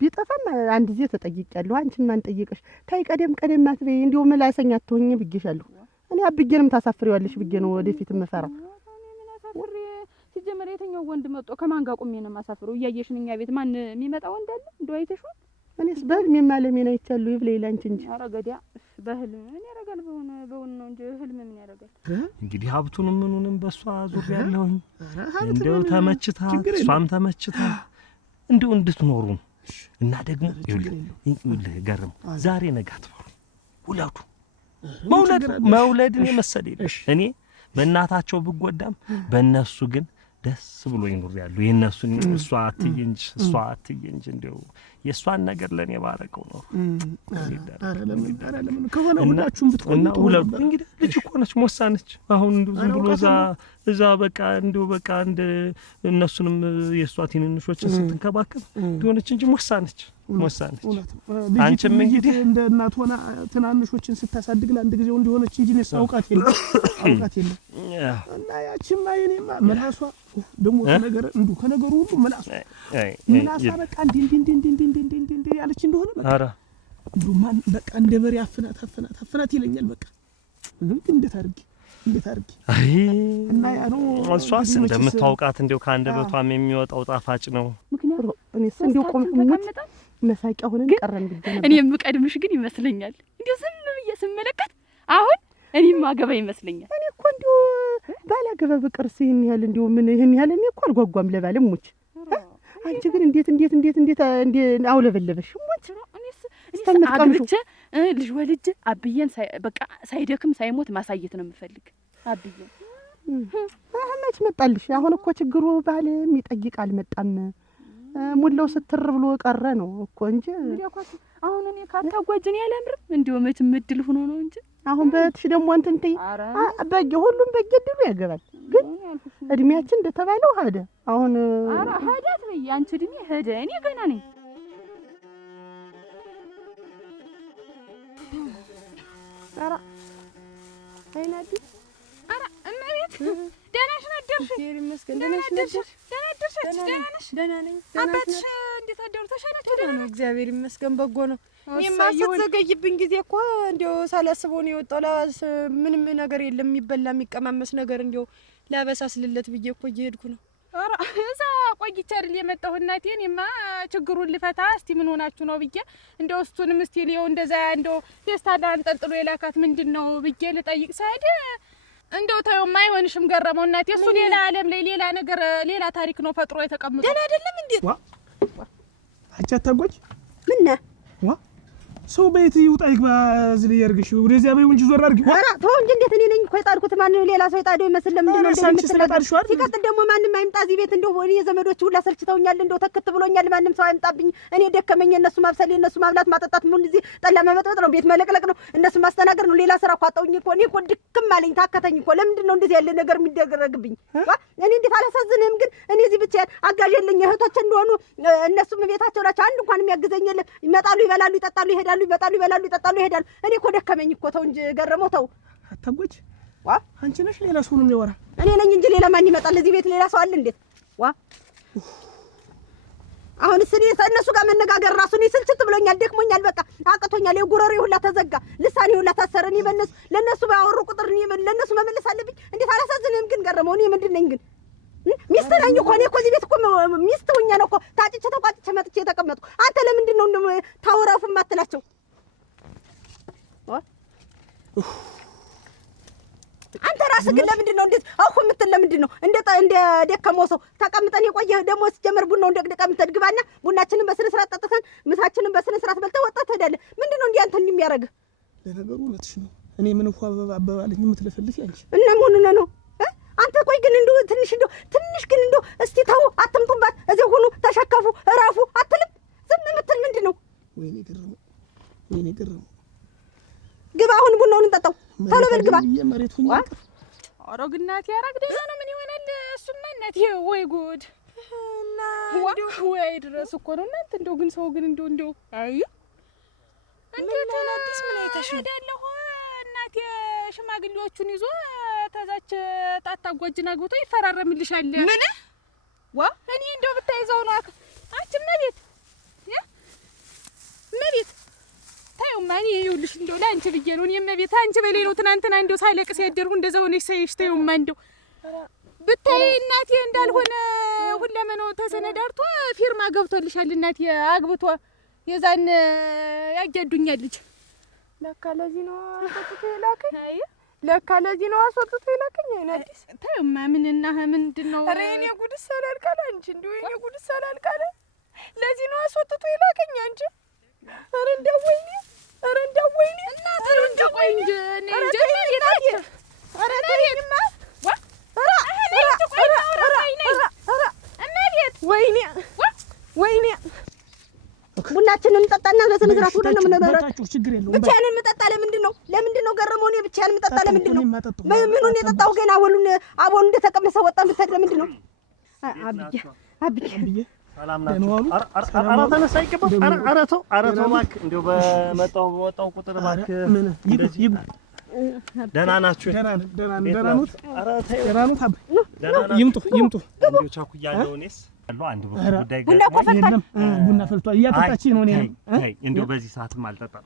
ቢጠፋም አንድ ጊዜ ተጠይቄያለሁ አንቺን ማን ጠይቀሽ ታይ ቀደም ማትበይ እንደው መላሰኛ አትሆኝ ብዬሻለሁ እኔ አብጌንም ታሳፍሪዋለሽ ብዬ ነው ወደፊት መፈራው ምን አሳፍሪ ሲጀመር የተኛው ወንድ መጥቶ ከማን ጋር ቁሜ ነው ማሳፍረው እያየሽን እኛ ቤት ማን የሚመጣ ወንድ አለ እንደው አይተሽው እኔስ በህልሜ ማለሜን አይቻለሁ ይብለኝ ላንቺ እንጂ ኧረ ገዲያ በህልም ምን ያረጋል በውን ነው እንጂ ህልም ምን ያረጋል እንግዲህ ሀብቱንም ምኑንም በሷ ዙር ያለውኝ እንደው ተመችታ እሷም ተመችታ እንደው እንድትኖሩ እና ደግሞ ይኸውልህ ገርም ዛሬ ነጋት ውለዱ መውለድን የመሰለ እኔ በእናታቸው ብጎዳም በእነሱ ግን ደስ ብሎኝ ኑር ያለው የነሱን እሷ አትይንጅ እንደው የሷን ነገር ለኔ ባረቀው ነው ለምን ከሆነ ሁላችሁም ብትቆዩ እንግዲህ ልጅ እኮ ነች ሞሳነች አሁን እንደው ዝም ብሎ እዛ በቃ እንደው በቃ እንደ እነሱንም የሷ ትንንሾችን ስትንከባከብ እንደሆነች እንጂ ሞሳነች አንቺም እንግዲህ እንደ እናት ሆና ትናንሾችን ስታሳድግ ለአንድ ጊዜው እንደሆነች እንጂ ነው ሳውቃት የለም እና ያቺማ የኔማ መላሷ ደግሞ ከነገሩ ሁሉ መላሷ በቃ እንዴ ያለች እንደሆነ በቃ አራ ማን በቃ እንደ በሬ አፍናት ይለኛል በቃ እንዴት አርጊ አይ እና ያ ነው እሷስ እንደምታውቃት እንደው ከአንደበቷም የሚወጣው ጣፋጭ ነው ምክንያቱም እኔስ እንደው ቆምኩት መሳቂያ ሆነን ቀረን ብዬ ነበር እኔ የምቀድምሽ ግን ይመስለኛል እንደው ዝም ብዬ ስመለከት አሁን እኔም ማገባ ይመስለኛል እኔ እኮ እንደው ባላገባ በቅርስ ይሄን ያህል እንደው ምን ይሄን ያህል እኔ እኮ አልጓጓም ለባለም ሙች አንቺ ግን እንዴት አውለበለበሽ ሙች እኔስ አግብቼ ልጅ ወልጄ አብዬን በቃ ሳይደክም ሳይሞት ማሳየት ነው የምፈልግ አብዬን መች መጣልሽ አሁን እኮ ችግሩ ባለም ይጠይቅ አልመጣም ሙላው ስትር ብሎ ቀረ ነው እኮ እንጂ አሁን እኔ ካታጓጅን ያላምርም እንደው መች ምድል ሆኖ ነው እንጂ አሁን በእህትሽ ደግሞ እንትን ትይ በእጅ ሁሉም በእጅ ድሉ ያገባል። ግን እድሜያችን እንደተባለው ሄደ። አሁን ኧረ ሄደ አትበይ። አንቺ እድሜ ሄደ፣ እኔ ገና ነኝ። ኧረ አይናዲ ኧረ እመቤት ደህና ነሽ? አደርሽ? ይመስገን። ደህና ነሽ? ደህና ነሽ? ደህና ነኝ። አባትሽ እንዴት አደሩ? ተሻላችሁ? ደህና ነው፣ እግዚአብሔር ይመስገን። በጎ ነው። እኔማ ስትዘገይብኝ ጊዜ እኮ እንዲያው ሳላስበው ነው የወጣው። ምንም ነገር የለም የሚበላ የሚቀማመስ ነገር እንዲያው ላበሳስልለት ብዬ እኮ እየሄድኩ ነው። ኧረ እዛ ቆይቼ አይደል የመጣሁ እናቴ። እኔማ ችግሩን ልፈታ እስቲ ምን ሆናችሁ ነው ብዬ እንደው እሱንም እስቲ ሊየው እንደዛ እንደው ፌስታል አንጠልጥሎ የላካት ምንድን ነው ብዬ ልጠይቅ ስሄድ እንደው ተይውማ አይሆንሽም ገረመው እናቴ። እሱ ሌላ ዓለም ላይ ሌላ ነገር ሌላ ታሪክ ነው ፈጥሮ የተቀመጠ። ደህና አይደለም እንዴ? አንቺ አታጓጅ ምን ነህ? ሰው ቤት ይውጣ ይግባ ዝል ያርግሽ ወደዚያ በይ እንጂ ዞር አድርጊ። ኧረ ተው እንጂ እንዴት እኔ ነኝ እኮ የጣልኩት? ማን ሌላ ሰው የጣደው ይመስል ለምንድን ነው እንደምትለጣልሽው? ሲቀጥል ደግሞ ማንም አይምጣ እዚህ ቤት። እንደው እኔ ዘመዶች ሁላ ሰልችተውኛል፣ እንደው ተክት ብሎኛል። ማንም ሰው አይምጣብኝ። እኔ ደከመኝ። እነሱ ማብሰል፣ እነሱ ማብላት ማጠጣት፣ ምን እዚህ ጠላ መበጥበጥ ነው፣ ቤት መለቅለቅ ነው፣ እነሱ ማስተናገር ነው። ሌላ ስራ እኮ አጣሁኝ እኮ። እኔ እኮ ድክም አለኝ፣ ታከተኝ እኮ። ለምንድን ነው እንደዚህ ያለ ነገር የሚደረግብኝ? እኔ እንዴት አላሳዝንህም? ግን እኔ እዚህ ብቻዬን አጋዥ የለኝ። እህቶች እንደሆኑ እነሱም ቤታቸው ናቸው። አንድ እንኳን የሚያግዘኝ የለም። ይመጣሉ፣ ይበላሉ፣ ይጠጣሉ፣ ይሄዳሉ፣ ይመጣሉ፣ ይበላሉ፣ ይጠጣሉ፣ ይሄዳሉ። እኔ እኮ ደከመኝ እኮ። ተው እንጂ ገረመው ተው። አታጎች አንቺ ነሽ ሌላ ሰው ነው የሚያወራ? እኔ ነኝ እንጂ ሌላ ማን ይመጣል? እዚህ ቤት ሌላ ሰው አለ እንዴት? አሁን እነሱ ጋር መነጋገር ራሱ እኔ ስልችት ብሎኛል፣ ደክሞኛል፣ በቃ አቅቶኛል። የጉሮሬ ሁላ ተዘጋ፣ ልሳኔ ሁላ ታሰረ። እኔ ለእነሱ ባወሩ ቁጥር እኔ ለእነሱ መመለስ አለብኝ። እንዴት አላሳዝንህም ግን ገረመው? እኔ ምንድን ነኝ ግን? ሚስት ነኝ እኮ እኔ እኮ እዚህ ቤት እኮ ሚስት ሆኜ ነው እኮ ታጭቼ ተቋጭቼ መጥቼ የተቀመጥኩ። አንተ ለምንድን ነው ታውረፉ የማትላቸው? አንተ ራስህ ግን ለምንድን ነው እንዴት አሁን የምትል? ለምንድን ነው እንደ ደከመው ሰው ተቀምጠን የቆየህ? ደግሞ ሲጀመር ቡናው እንደቅደቀም ተድግባና ቡናችንን በስነ ስርዓት ጠጥተን ምሳችንን በስነ ስርዓት በልተህ ወጣህ ትሄዳለህ። ምንድን ነው እንዲህ አንተ እንደሚያደርግህ? ለነገሩ እውነትሽ ነው። እኔ ምን እንኳን አበባለኝ የምትለፈልፊ አንቺ እና ምን ሆነህ ነው አንተ? ቆይ ግን እንደው ትንሽ ግን እንደው እስቲ ተው፣ አትምጡባት፣ እዚህ ሁኑ፣ ተሸከፉ፣ እራፉ አትልም? ዝም የምትል ምንድን ነው? ወይኔ ገረመው። ግባ፣ አሁን ቡናውን እንጠጣው። ቶሎ በል ግባ። የመሬት ሁኚ አቀፍ ኧረ ግን እናቴ ያረግ ደህና ነው። ምን ይሆናል እሱማ እናቴ። ወይ ጉድ እና ወይ ድረስ እኮ ነው እናንተ። እንደው ግን ሰው ግን እንደው አይ እንዴት አዲስ ምን አይተሽ ነው ያለሁ እናቴ? ሽማግሌዎቹን ይዞ ተዛች ታታጓጅና ግብቶ ይፈራረምልሻል። ምን እኔ እንደው ብታይዘው ነው አንቺ መቤት መቤት ታዩማ። እኔ ይኸውልሽ እንደው ለአንቺ ብዬሽ ነው። እኔ መቤት አንቺ በሌ ነው ትናንትና እንደው ሳለቅስ ያደርኩ እንደዛ ሆነሽ ሳይሽ ታዩማ። እንደው ብታይ እናቴ እንዳልሆነ ሁለመናው ተሰነዳርቶ ፊርማ ገብቶልሻል እናቴ አግብቶ የዛን ያገዱኛል ልጅ። ለካ ለዚህ ነው አስወጥቶ የላከኝ። አይ ለካ ለዚህ ነው አስወጥቶ የላከኝ። አዲስ ታዩማ ምንና ምንድነው? ኧረ እኔ ጉድስ አላልቃለ አንቺ እንደው እኔ ጉድስ አላልቃለ። ለዚህ ነው አስወጥቶ የላከኝ አንቺ። ኧረ እንደው ወይኔ እናት እንደው ቆይ እንጂ እኔ እንጂ የታየ ኧረ ተይኝማ ወይኔ ቡናችንን እንጠጣና በስነ ስርዓት ሁሉ ነው የምንኖረው። ችግር የለውም። ብቻዬን የምጠጣ ለምንድን ነው ገረመው? እኔ ብቻዬን የምጠጣ ለምንድን ነው? ምኑን የጠጣው ገና አቦሉን እንደተቀመሰ ወጣ የምትሄድ ለምንድን ነው? አብዬ ሰላም ናችሁ? ኧረ ተነሳ አይገባም። ኧረ ተው እባክህ እንደው በወጣው ቁጥር እባክህ እንደዚህ ደህና ናችሁ? ደህና ኖት? ኧረ ተይው ደህና ኖት። ይምጡ እንደው ቻኩያለሁ እኔስ ያለው አንድ ጉዳይ የለም ቡና ፈልቷል። እያጠጣችኝ ነው። እኔ እንደው በዚህ ሰዓትም አልጠጣም።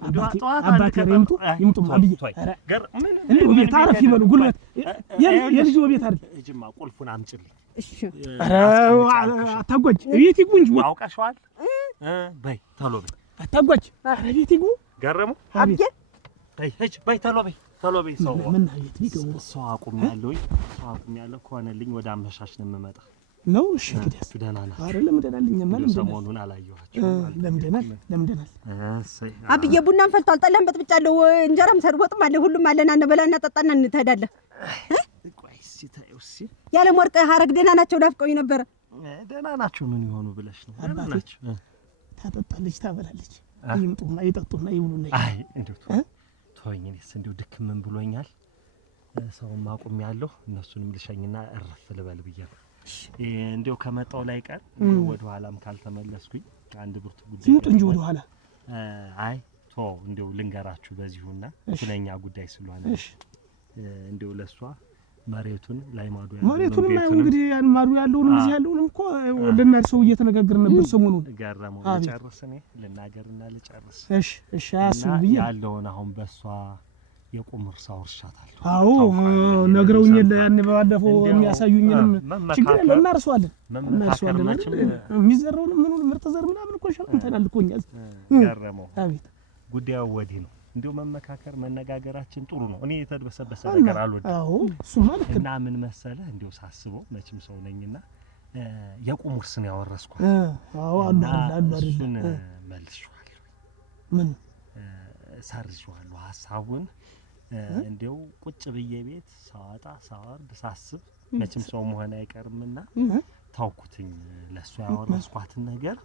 አባቴ ይምጡ አብዬ እንደው ቤት አረፍ ይበሉ። ጉልበት የልጅ ቤት አይደል? እጅማ ቁልፉን አምጪልኝ። እሺ አታጓጅ ቤት ይግቡ እንጂ አውቀሽዋል። በይ ቶሎ በይ አታጓጅ። ኧረ ቤት ይግቡ ገረሙ አብዬ በይ ቶሎ በይ ሰው ምን ቤት ቢገቡ ሰው አቁሜያለሁ ከሆነልኝ ወደ አመሻሽ ነው የምመጣ ነው። እሺ እንግዲህ ደህና ናት አይደል? ለምደናልኝ ማለት ሰሞኑን አላየኋቸውም። ለምደናል። እሰይ አብዬ ቡናን ፈልቷል። ጠላም በጥብጫለሁ፣ እንጀራም ወጥም አለ፣ ሁሉም አለና እንበላና ጠጣና እንሄዳለን። ቆይ እስኪ ተይው እስኪ ያለም ወርቅ ሀረግ ደህና ናቸው? ናፍቀውኝ ነበረ። ደህና ናቸው። ምን ይሆኑ ብለሽ ነው? ደህና ናቸው። ታጠጣለች፣ ታበላለች። ይምጡና ይጠጡና ይውሉና አይ እንደው ተወኝ። እኔስ እንደው ድክም ምን ብሎኛል። ሰውም አቁሜያለሁ። እነሱንም ልሸኝና እረፍ ልበል ብዬ ነው። እንደው ከመጣው ላይ ቀር ወደ ኋላም ካልተመለስኩኝ አንድ ብርቱ ጉዳይ ይምጡ እንጂ ወደ ኋላ አይ እንደው ልንገራችሁ በዚሁና ስለኛ ጉዳይ ስለሆነ እንደው ለሷ መሬቱን ላይ ማዱ ያለው መሬቱን እንግዲህ ያን ማዱ ያለውንም እዚህ ያለውንም እኮ ለነርሱ እየተነጋገርን ነበር ሰሞኑን። ገረመው ልጨርስ እኔ ልናገርና ልጨርስ። እሺ አስብ ያለውን አሁን በሷ የቁም እርሻ ወርሻታለሁ። አዎ ነግረውኝ ያን ባለፈው የሚያሳዩኝንም ችግር የለም እናርሰዋለን። የሚዘራውን ምኑን ምርጥ ዘር ምናምን እኮ ሸምተናል እኮ እኛ። ገረመው አቤት ጉዳዩ ወዲህ ነው። እንደው መመካከር መነጋገራችን ጥሩ ነው። እኔ የተደበሰበሰ ነገር አልወድም። አዎ እሱ ማለት እና ምን መሰለህ እንደው ሳስበው መቼም ሰው ነኝና የቁም ውርስ ነው ያወረስኳት። አዎ አሉ እሱን መልሼዋለሁ። ምን ሰርዤዋለሁ ሐሳቡን እንደው ቁጭ ብዬ ቤት ሳወጣ ሳወርድ ሳስብ መቼም ሰው መሆን አይቀርምና ታውኩትኝ ለሷ ያወረስኳትን ነገር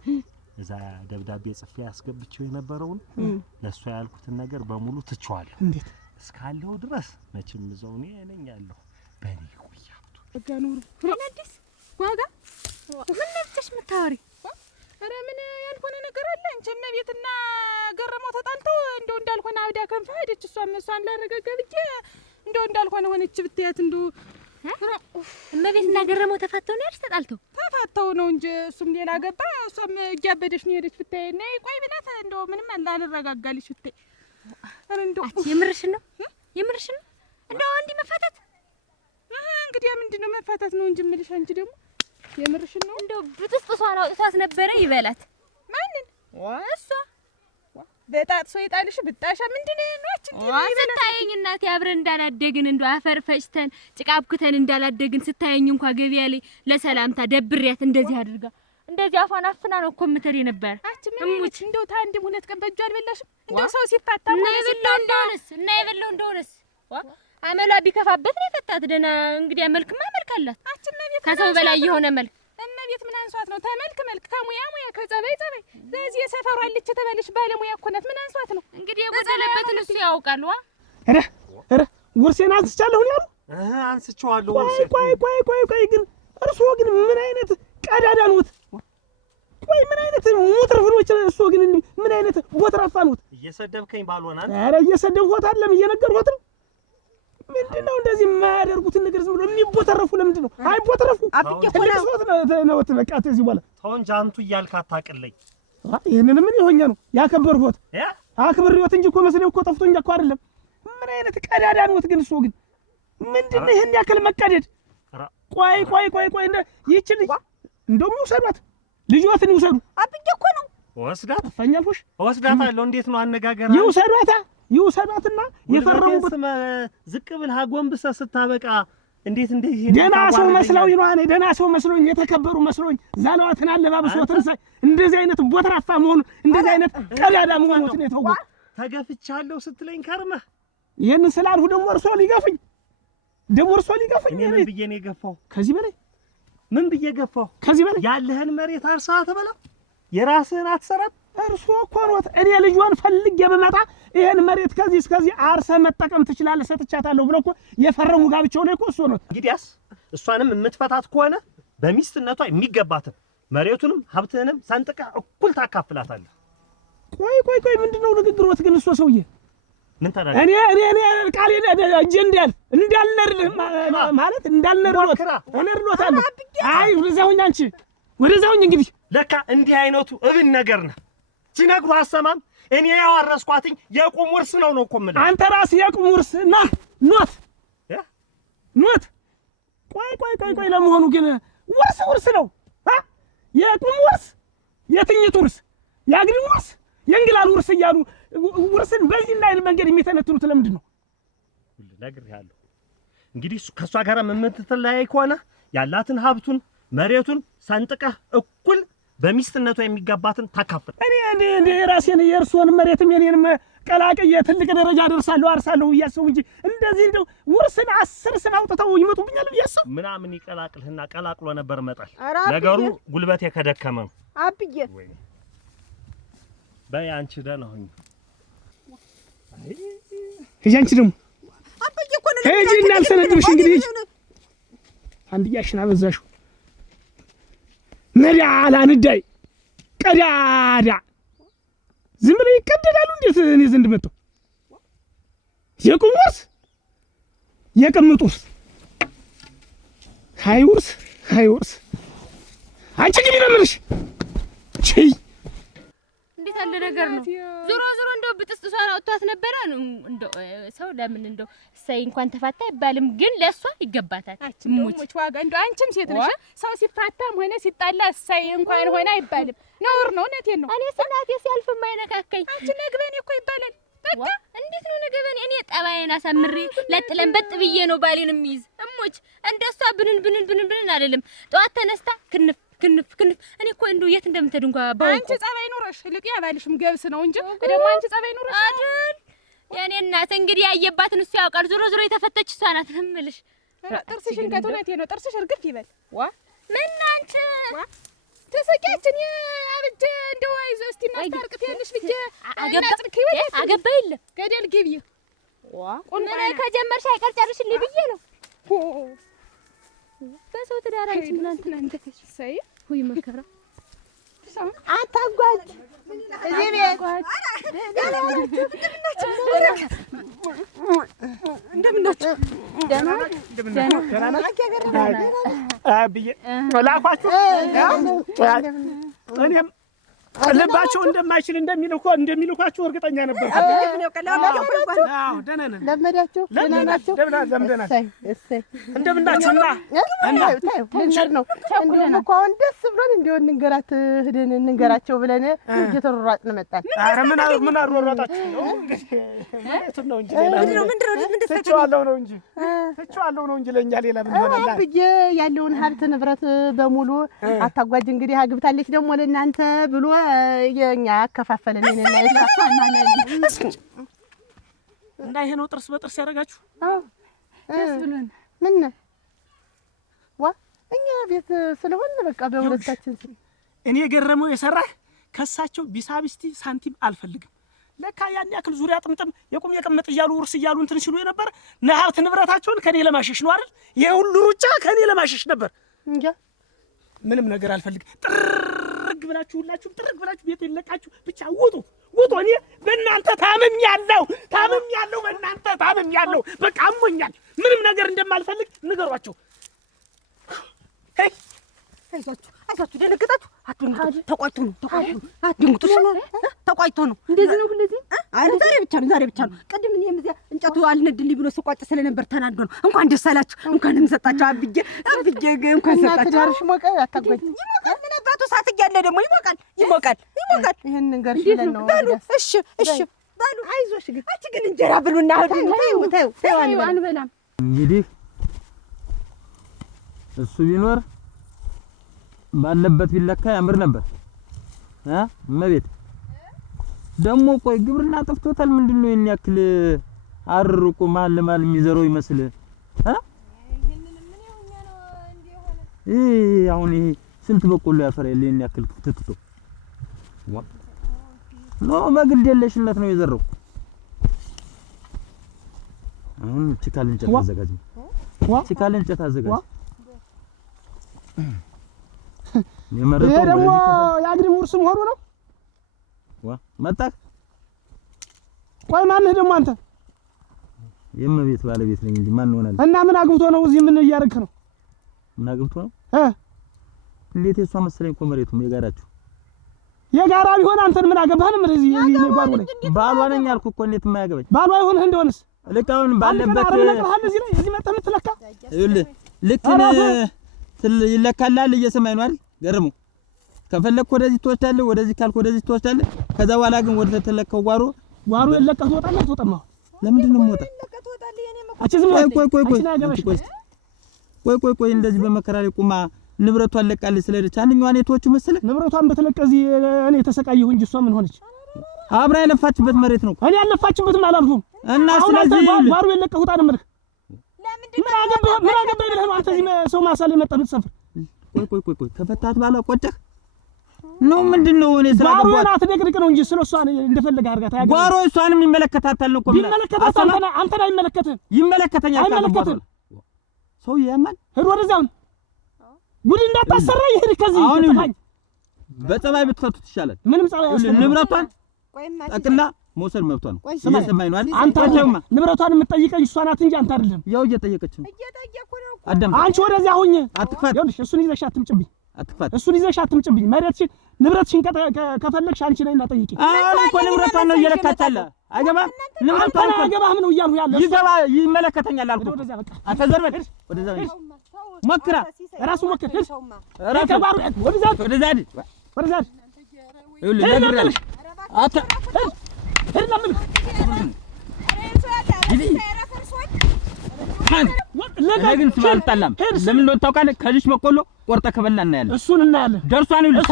እዛ ደብዳቤ ጽፌ ያስገብቼው የነበረውን ለሷ ያልኩትን ነገር በሙሉ ትቼዋለሁ። እንዴት እስካለው ድረስ መቼም እዛው እኔ ነኝ ያለው በእኔ ቆያቱ ወጋኑሩ ፍራንዲስ ዋጋ ምን ነፍተሽ ምታወሪ? ኧረ ምን ያልሆነ ነገር አለ? እንጀና ቤትና ገረመው ተጣልተው እንደው እንዳልሆነ አብዳ ከንፈ ሄደች። እሷን ላረጋጋ ብዬ እንደው እንዳልሆነ ሆነች ብትያት እንደው እመቤትና ገረመው ተፋተው ነው ያልሽ? ተፋተው ነው እንጂ እሱም ሌላ ገባ፣ እሷም እያበደሽ ነው ሄደች ብታይ። ነይ ቆይ ብላት እንደው ምንም አላረጋጋልሽ ብታይ። ኧረ እንደው የምርሽን ነው እንደው እንዲህ መፋታት? እንግዲህ ምንድነው መፋታት ነው እንጂ እምልሽ። አንቺ ደግሞ የምርሽን ነው? እንደው ብጥስጥሷን አውጥቷት ነበረ ይበላት። ማንን? እሷ በጣጥሶ ይጣልሽ ብጣሻ ምንድነው ነው? አቺ ስታየኝ እናቴ አብረን እንዳላደግን እንደው አፈር ፈጭተን ጭቃብኩተን እንዳላደግን ስታየኝ እንኳን ገበያ ላይ ለሰላምታ ደብሪያት እንደዚህ አድርጋ እንደዚህ አፋን አፍና ነው እኮ ምትሪ ነበር። አቺ ምን እሙች እንደው ታንድ ሁለት ቀን በእጁ አልበላሽም? እንደው ሰው ሲፋታ እና የበላው እንደሆነስ አመሏ ቢከፋበት ነው የፈታት። ደህና እንግዲህ መልክማ መልክ አላት። አቺ እመቤት ከሰው በላይ የሆነ መልክ እመቤት ምን አንሷት ነው? ተመልክ መልክ ከሙያ ከጸባይ ለዚህ የሰፈሩ አለች ተባለሽ ባለሙያ እኮ ናት። ምን አንሷት ነው? እንግዲህ የጎደለበትን እሱ ያውቃል። ኧረ ውርሴን አንስቻለሁ ነው ያሉ? አንስቼዋለሁ። ቆይ ግን እርስዎ ግን ምን አይነት ቀዳዳ ነዎት? ቆይ ምን አይነት ሙትርፍኖች እርስዎ ግን ምን አይነት ቦትራፋ ነዎት? እየሰደብከኝ ባልሆነ ኧረ እየሰደብኩት አይደለም እየነገርኩት ነው። ምንድነው እንደዚህ የማያደርጉትን ነገር ዝም ብሎ የሚቦተረፉ? ለምንድን ነው አይቦተረፉ? ነው በቃ ተዚህ በኋላ ተው እንጂ አንቱ እያልክ አታቅልኝ። ይሄንን ምን ይሆኛ ነው ያከበርኩት? አክብሬዎት እንጂ እኮ መስለው እኮ ጠፍቶኝ እኮ አይደለም። ምን አይነት ቀዳዳ ነዎት ግን? እሱ ግን ምንድነው ይሄን ያክል መቀደድ? ቆይ እንደ ይቺ ልጅ እንደውም ይውሰዷት፣ ልጅዎትን ይውሰዱ። አብዬ እኮ ነው ወስዳት ፈኛልኩሽ። ወስዳታለሁ። እንዴት ነው አነጋገራ? ይውሰዷትና የፈረሙበት ዝቅ ብለህ አጎንብሰህ ስታበቃ እንዴት እንደዚህ ደህና ሰው መስለውኝ ነው። እኔ ደህና ሰው መስለውኝ የተከበሩ መስለውኝ ዛለዋትን አለባብሶትን እንደዚህ አይነት ቦትራፋ መሆኑ እንደዚህ አይነት ቀዳዳ መሆኑት ነው የተውኩት። ተገፍቻለሁ ስትለኝ ከርመህ ይሄንን ስላልሁ ደግሞ እርሶ ሊገፉኝ እኔ ምን ብዬ ነው የገፋው? ከዚህ በላይ ምን ብዬ ገፋው? ከዚህ በላይ ያለህን መሬት አርሳ ተበላ የራስህን አትሰራም? እርሶ እኮ ነዎት እኔ ልጇን ፈልጌ በመጣ ይሄን መሬት ከዚህ እስከዚህ አርሰ መጠቀም ትችላለህ ሰጥቻታለሁ ብሎ እኮ የፈረሙ ጋብቻው ላይ እኮ እሱ ነው። እንግዲያስ እሷንም የምትፈታት ከሆነ በሚስትነቷ የሚገባትን መሬቱንም ሀብትህንም ሰንጥቀ እኩል ታካፍላታለህ። ቆይ ምንድነው ንግግሮት ግን? እሱ ሰውዬ ምን ታዲያ እኔ ቃሌ እጄ እንዳልነርልህ ማለት እንዳልነርሎት እነርሎታለሁ። አይ ወደዛውኝ አንቺ ወደዛውኝ እንግዲህ ለካ እንዲህ አይነቱ እብን ነገር ነው። ሲነግሩ አሰማም። እኔ ያወረስኳትኝ የቁም ውርስ ነው እኮ የምልህ። አንተ ራስህ የቁም ውርስ ኖት። ቆይ ለመሆኑ ግን ውርስ ነው? የቁም ውርስ፣ የትኝት ውርስ፣ የአግድም ውርስ፣ የእንግላል ውርስ እያሉ ውርስን በዚህ እንዳይል መንገድ የሚተነትኑት ለምንድን ነው? ነግሬሃለሁ። እንግዲህ ከእሷ ጋር የምትለያይ ከሆነ ያላትን ሀብቱን መሬቱን ሰንጥቀህ እኩል በሚስትነቷ የሚገባትን ታካፍል። እኔ ራሴን የእርሶን መሬትም የኔንም ቀላቅዬ ትልቅ ደረጃ ደርሳለሁ አርሳለሁ ብያሰቡ እንጂ እንደዚህ እንደው ውርስን 10 ስም አውጥተው ይመጡብኛል ብያሰቡ ምናምን ይቀላቅልህና ቀላቅሎ ነበር መጣል። ነገሩ ጉልበቴ ከደከመ ነው። አብዬ በይ አንቺ ደህና ሁኚ። ሂጂ አንቺ ደግሞ አባዬ እኮ ነው ሂጂ እና አልሰነድብሽ እንግዲህ ሂጂ አንድያሽን አበዛሽው መዳላ ንዳይ ቀዳዳ ዝም ብለው ይቀደዳሉ እንዴት እኔ ዘንድ መጥተው የቁሙስ የቅምጡስ ሃይውርስ አንቺ ግን ይነምርሽ ቺ እንዴት ያለ ነገር ነው ዞሮ እንደው ብጥስጥሷን አውጥቷት ነበረ እንደው ሰው ለምን እንደው ሳይ እንኳን ተፋታ አይባልም ግን ለሷ ይገባታል ሙች ዋጋ እንደው አንቺም ሴት ነሽ ሰው ሲፋታም ሆነ ሲጣላ ሳይ እንኳን ሆነ አይባልም ነውር ነው እውነቴን ነው እኔ ስናቴ ሲያልፍ ማይነካከኝ አንቺ ነግበኔ እኮ ይባላል በቃ እንዴት ነው ነገበኔ እኔ ጠባዬን አሳምሬ ለጥለን በጥ ብዬ ነው ባሌን የሚይዝ እሞች እንደሷ ብንን አይደለም ጧት ተነስታ ክንፍ እኔ እኮ እንደው የት እንደምትሄድ እንኳን ባውቅ አንቺ ጸባይ ኑሮሽ ልቅ ያባልሽም ገብስ ነው እንጂ ደግሞ አንቺ ጸባይ ኑሮሽ አይደል የኔ እናት እንግዲህ ያየባትን እሱ ያውቃል ዞሮ የተፈተች እሷ ናት እምልሽ ጥርስሽን ከቶናቴ ነው ጥርስሽ እርግፍ ይበል ዋ ምን አንቺ ተሰቂያችን አብጀ እንደው አይዞ እስቲ እናስታርቅት ያለሽ ልጅ አገባ የለ ገደል ግቢ ዋ ቁንና ከጀመርሽ አይቀር ጨርሽልኝ ብዬ ነው በሰው ትዳራችን እናንተ ከሰይ ሁይ መከራ አታጓጅ እዚህ ቤት እንደምናችሁ አብዬ ላኳችሁ እኔም ልባቸው እንደማይችል እንደሚልኳችሁ እርግጠኛ ነበር። አዎ ደህና ነን። ለመዳችሁ ደህና ናችሁ? እንደምናችሁና ልንሄድ ነው እንደውም እኮ አሁን ደስ ብሎን እንደው እንንገራቸው ብለን እየተሯሯጥን መጣን። ኧረ ምን አሯሯጣችሁ ነው? እንግዲህ ነው እንጂ ምንድነው ትቼዋለሁ ነው እንጂ ለእኛ ሌላ ምን ይሆናል? ብዬ ያለውን ሀብት ንብረት በሙሉ አታጓጅ እንግዲህ አግብታለች ደግሞ ለእናንተ ብሎ የኛ አከፋፈለን እኔና እና ይሄ ነው ጥርስ በጥርስ ያደርጋችሁ? አዎ ደስ ብሎን ምን ዋ እኛ ቤት ስለሆነ በቃ በሁለታችን እኔ ገረመው የሰራህ ከሳቸው ቢሳቢስቲ ሳንቲም አልፈልግም። ለካ ያን ያክል ዙሪያ ጥምጥም የቁም የቅምጥ እያሉ ውርስ እያሉ እንትን ሲሉ የነበር ሀብት ንብረታቸውን ከኔ ለማሸሽ ነው አይደል? ይሄ ሁሉ ሩጫ ከኔ ለማሸሽ ነበር እንጃ ምንም ነገር አልፈልግም። ጥርግ ብላችሁ ሁላችሁም ጥርግ ብላችሁ ቤት ይለቃችሁ ብቻ ውጡ። እኔ በእናንተ ታምኛለሁ በእናንተ ታምኛለሁ። በቃ አሞኛል። ምንም ነገር እንደማልፈልግ ንገሯቸው። አይዟችሁ ደነገጣችሁ? አትደንግጡ። ተቋጭቶ ነው አትደንግጡ። ተቋጭቶ ነው እንደዚህ ነው እንደዚህ አይ ዛሬ ብቻ ነው። ቅድም እኔም እዚያ እንጨቱ አልነድልኝ ብሎ ስቋጭ ስለነበር ተናዶ ነው። እንኳን ደስ አላችሁ፣ እንኳን እንሰጣችሁ። አብዬ እንኳን ሰጣችሁ። ዳርሽ ሞቀ አታጓጅ ይሞቃል። ምን አባቱ ሳት እያለ ደግሞ ይሞቃል። ይሄን ነገር ይለን ነው። እሺ ባሉ አይዞሽ። ግን አንቺ ግን እንጀራ ብሉና ተይው አንበላም። እንግዲህ እሱ ቢኖር ባለበት ቢለካ ያምር ነበር። እመቤት ደግሞ ቆይ ግብርና ጠፍቶታል። ምንድነው የኔ ያክል አርቆ ማል ለማል የሚዘረው ይመስል አሁን ይሄ ስንት በቆሎ ያፈራል የኔ ያክል ክትትቶ ነው በግድ የለሽነት ነው የዘረው። አሁን ችካል እንጨት አዘጋጅ ይሄ ደግሞ የአግሪ ሙርስም ሆኖ ነው መጣህ? ቆይ ማንህ ደግሞ አንተ? የመቤት ባለቤት ነኝ እንጂ ማን ሆናለህ? እና ምን አግብቶ ነው እዚህ ምን እያደረክ ነው? ምን አግብቶ ነው? እንዴት የሷ መሰለኝ እኮ መሬቱም የጋራችሁ የጋራ ቢሆን አንተን ምን አገባህን? ምን እዚህ ጓሮ ላይ ባሏ ነኝ አልኩ እኮ። እንዴት የማያገባኝ ባሏ ይሆንህ እንደሆነስ ልካውን ባለበት እዚህ መጣ የምትለካ ይኸውልህ ልክ ይለካላል። እየሰማኝ ነው አይደል? ገርሙ ከፈለክ ወደዚህ ትወስዳለህ፣ ወደዚህ ካልክ ወደዚህ ትወስዳለህ። ከዛ በኋላ ግን ወደ ተለከው ጓሮ ለቀህ ትወጣለህ። አትወጣም? ለምንድን ነው የምወጣው? ቆይ እንደዚህ በመከራ ላይ ቁማ ንብረቷን ለቃለች ስለደች አንደኛዋን የቶቹ መሰለህ? ንብረቷን በተለቀዚ እኔ ተሰቃየሁ እንጂ እሷ ምን ሆነች? አብራ የለፋችበት መሬት ነው። እኔ ያለፋችበትም አላልኩም። እና ስለዚህ ጓሮ የለቀህ ውጣ ነው የምልህ። ምን አገባህ ብለህ ነው አንተ እዚህ ሰው ማሳ ላይ መጣህ የምትሰፍር? ቆይ ከፈታት ባላ ቆጨህ ነው ምንድነው? እኔ ስላገባው ጓሮዬን አትደቅድቅ ነው እንጂ ስለሷ እንደፈለገ አድርጋት አያገባም። ጓሮ እሷንም ይመለከታታል እኮ ቢመለከታት አንተን አይመለከትህም። ይመለከተኛል። አይመለከትህም። ሰው ያማን ሄድ ወደዛው ጉድ እንዳታሰራ ይሄድ ከዚህ ተፋኝ። በጸባይ ብትፈቱት ይሻላል። ምንም ጸባይ አይወስድም። ንብረቷን ጠቅላ መውሰድ መብቷ ነው። እየሰማኝ ነው አይደል? አንተ ንብረቷን የምትጠይቀኝ እሷ ናት እንጂ አንተ አይደለም። ያው እየጠየቀች ነው። አዳም አንቺ ወደዚያ ሁኚ። አትክፋት። ይኸውልሽ እሱን ይዘሽ አትምጭብኝ። አትክፋት። እሱን ይዘሽ አትምጭብኝ። መሬትሽን ንብረትሽን ከፈለግሽ አንቺ ነይና ጠይቂ። አሁን እኮ ንብረቷን ነው እየለካቻለ። አይገባም። ንብረቷን አይገባህም ነው እያልሁ ያለው። ይገባ ይመለከተኛል አልኩ። ወደዚያ በቃ አተዘርበድ ወደዛ ሞክራ ራሱ ሞክር። ራሱ ወደዛ ወደዛ ይኸውልህ ነግሬሃለሁ። አታ ለምን ስማልጣላም ለምን ነው ታውቃለህ? ከልጅ በቆሎ ቆርጠህ ከበላ እናያለን። እሱን እናያለን። ደርሷን ይኸውልህ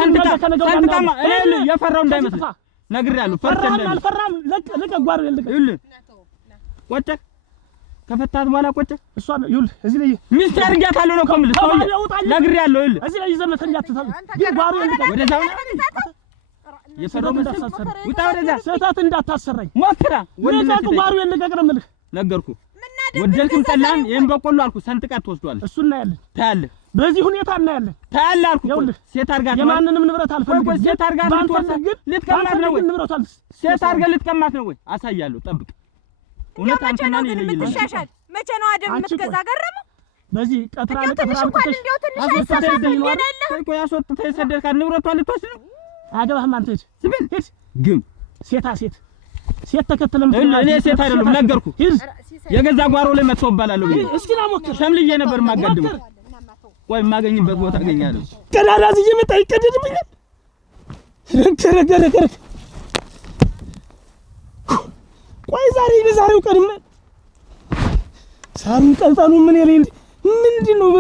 ሰንጥቃማ እኔ የፈራው እንዳይመስል ነግሬሃለሁ። አልፈራም። ለቀ ጓሮ የለቀ ይኸውልህ ቆጨህ ከፈታት በኋላ ቆጨህ እሷን ይኸውልህ እዚህ ላይ ሚስት አድርጊያታለሁ ነው እኮ የምልህ። ሰውዬ ነግሬሃለሁ። ይኸውልህ እዚህ ላይ ይዘህ መተኛ አትተው። ግን ጓሮ የለቀ ወደዛው የፈራው እንዳታሰራ ውጣ። ወደዛ ስህተት እንዳታሰራኝ ሞክራ ወደዛ ጓሮ የለቀ ነው የምልህ። ነገርኩህ። ወደልክም ጠላህም ይሄን በቆሎ አልኩህ ሰንጥቃት ትወስዷለህ። እሱን እናያለን። ታያለህ። በዚህ ሁኔታ እናያለን። ታያለህ አልኩህ። ይኸውልህ ሴት አድርጋት የማንንም ንብረት አልፈልግም። ሴት አድርጋት ልትቀማት ነው ወይ? ሴት አድርገህ ልትቀማት ነው ወይ? አሳያለሁ። ጠብቅ። እውነት አንተና እኔ የምትሻሻል መቼ ነው አደም የምትገዛ? ገረመ በዚህ ቀጥራ ለቀጥራ እንኳን እንደው ትንሽ አይሳሳም። ቆይ አስወጥተህ የሰደድካት ንብረቷን ልትወስድ ነው? አገባህም አንተ ሂድ ዝም ሂድ። ግን ሴት ተከተለም እኔ ሴት አይደለም ነገርኩህ። ሂድ የገዛ ጓሮ ላይ መጥቶ እባላለሁ ብዬ እስኪ ና ሞክር። ሸምልዬ ነበር የማጋድመው። ቆይ የማገኝበት ቦታ አገኛለሁ። ቀዳዳ እዚህ እየመጣ ይቀደድብኛል። ረገረገረገረ ቆይ የዛሬው ቀን ሳሩን ቀልጣኑ ምን የለኝ ምንድን ነው?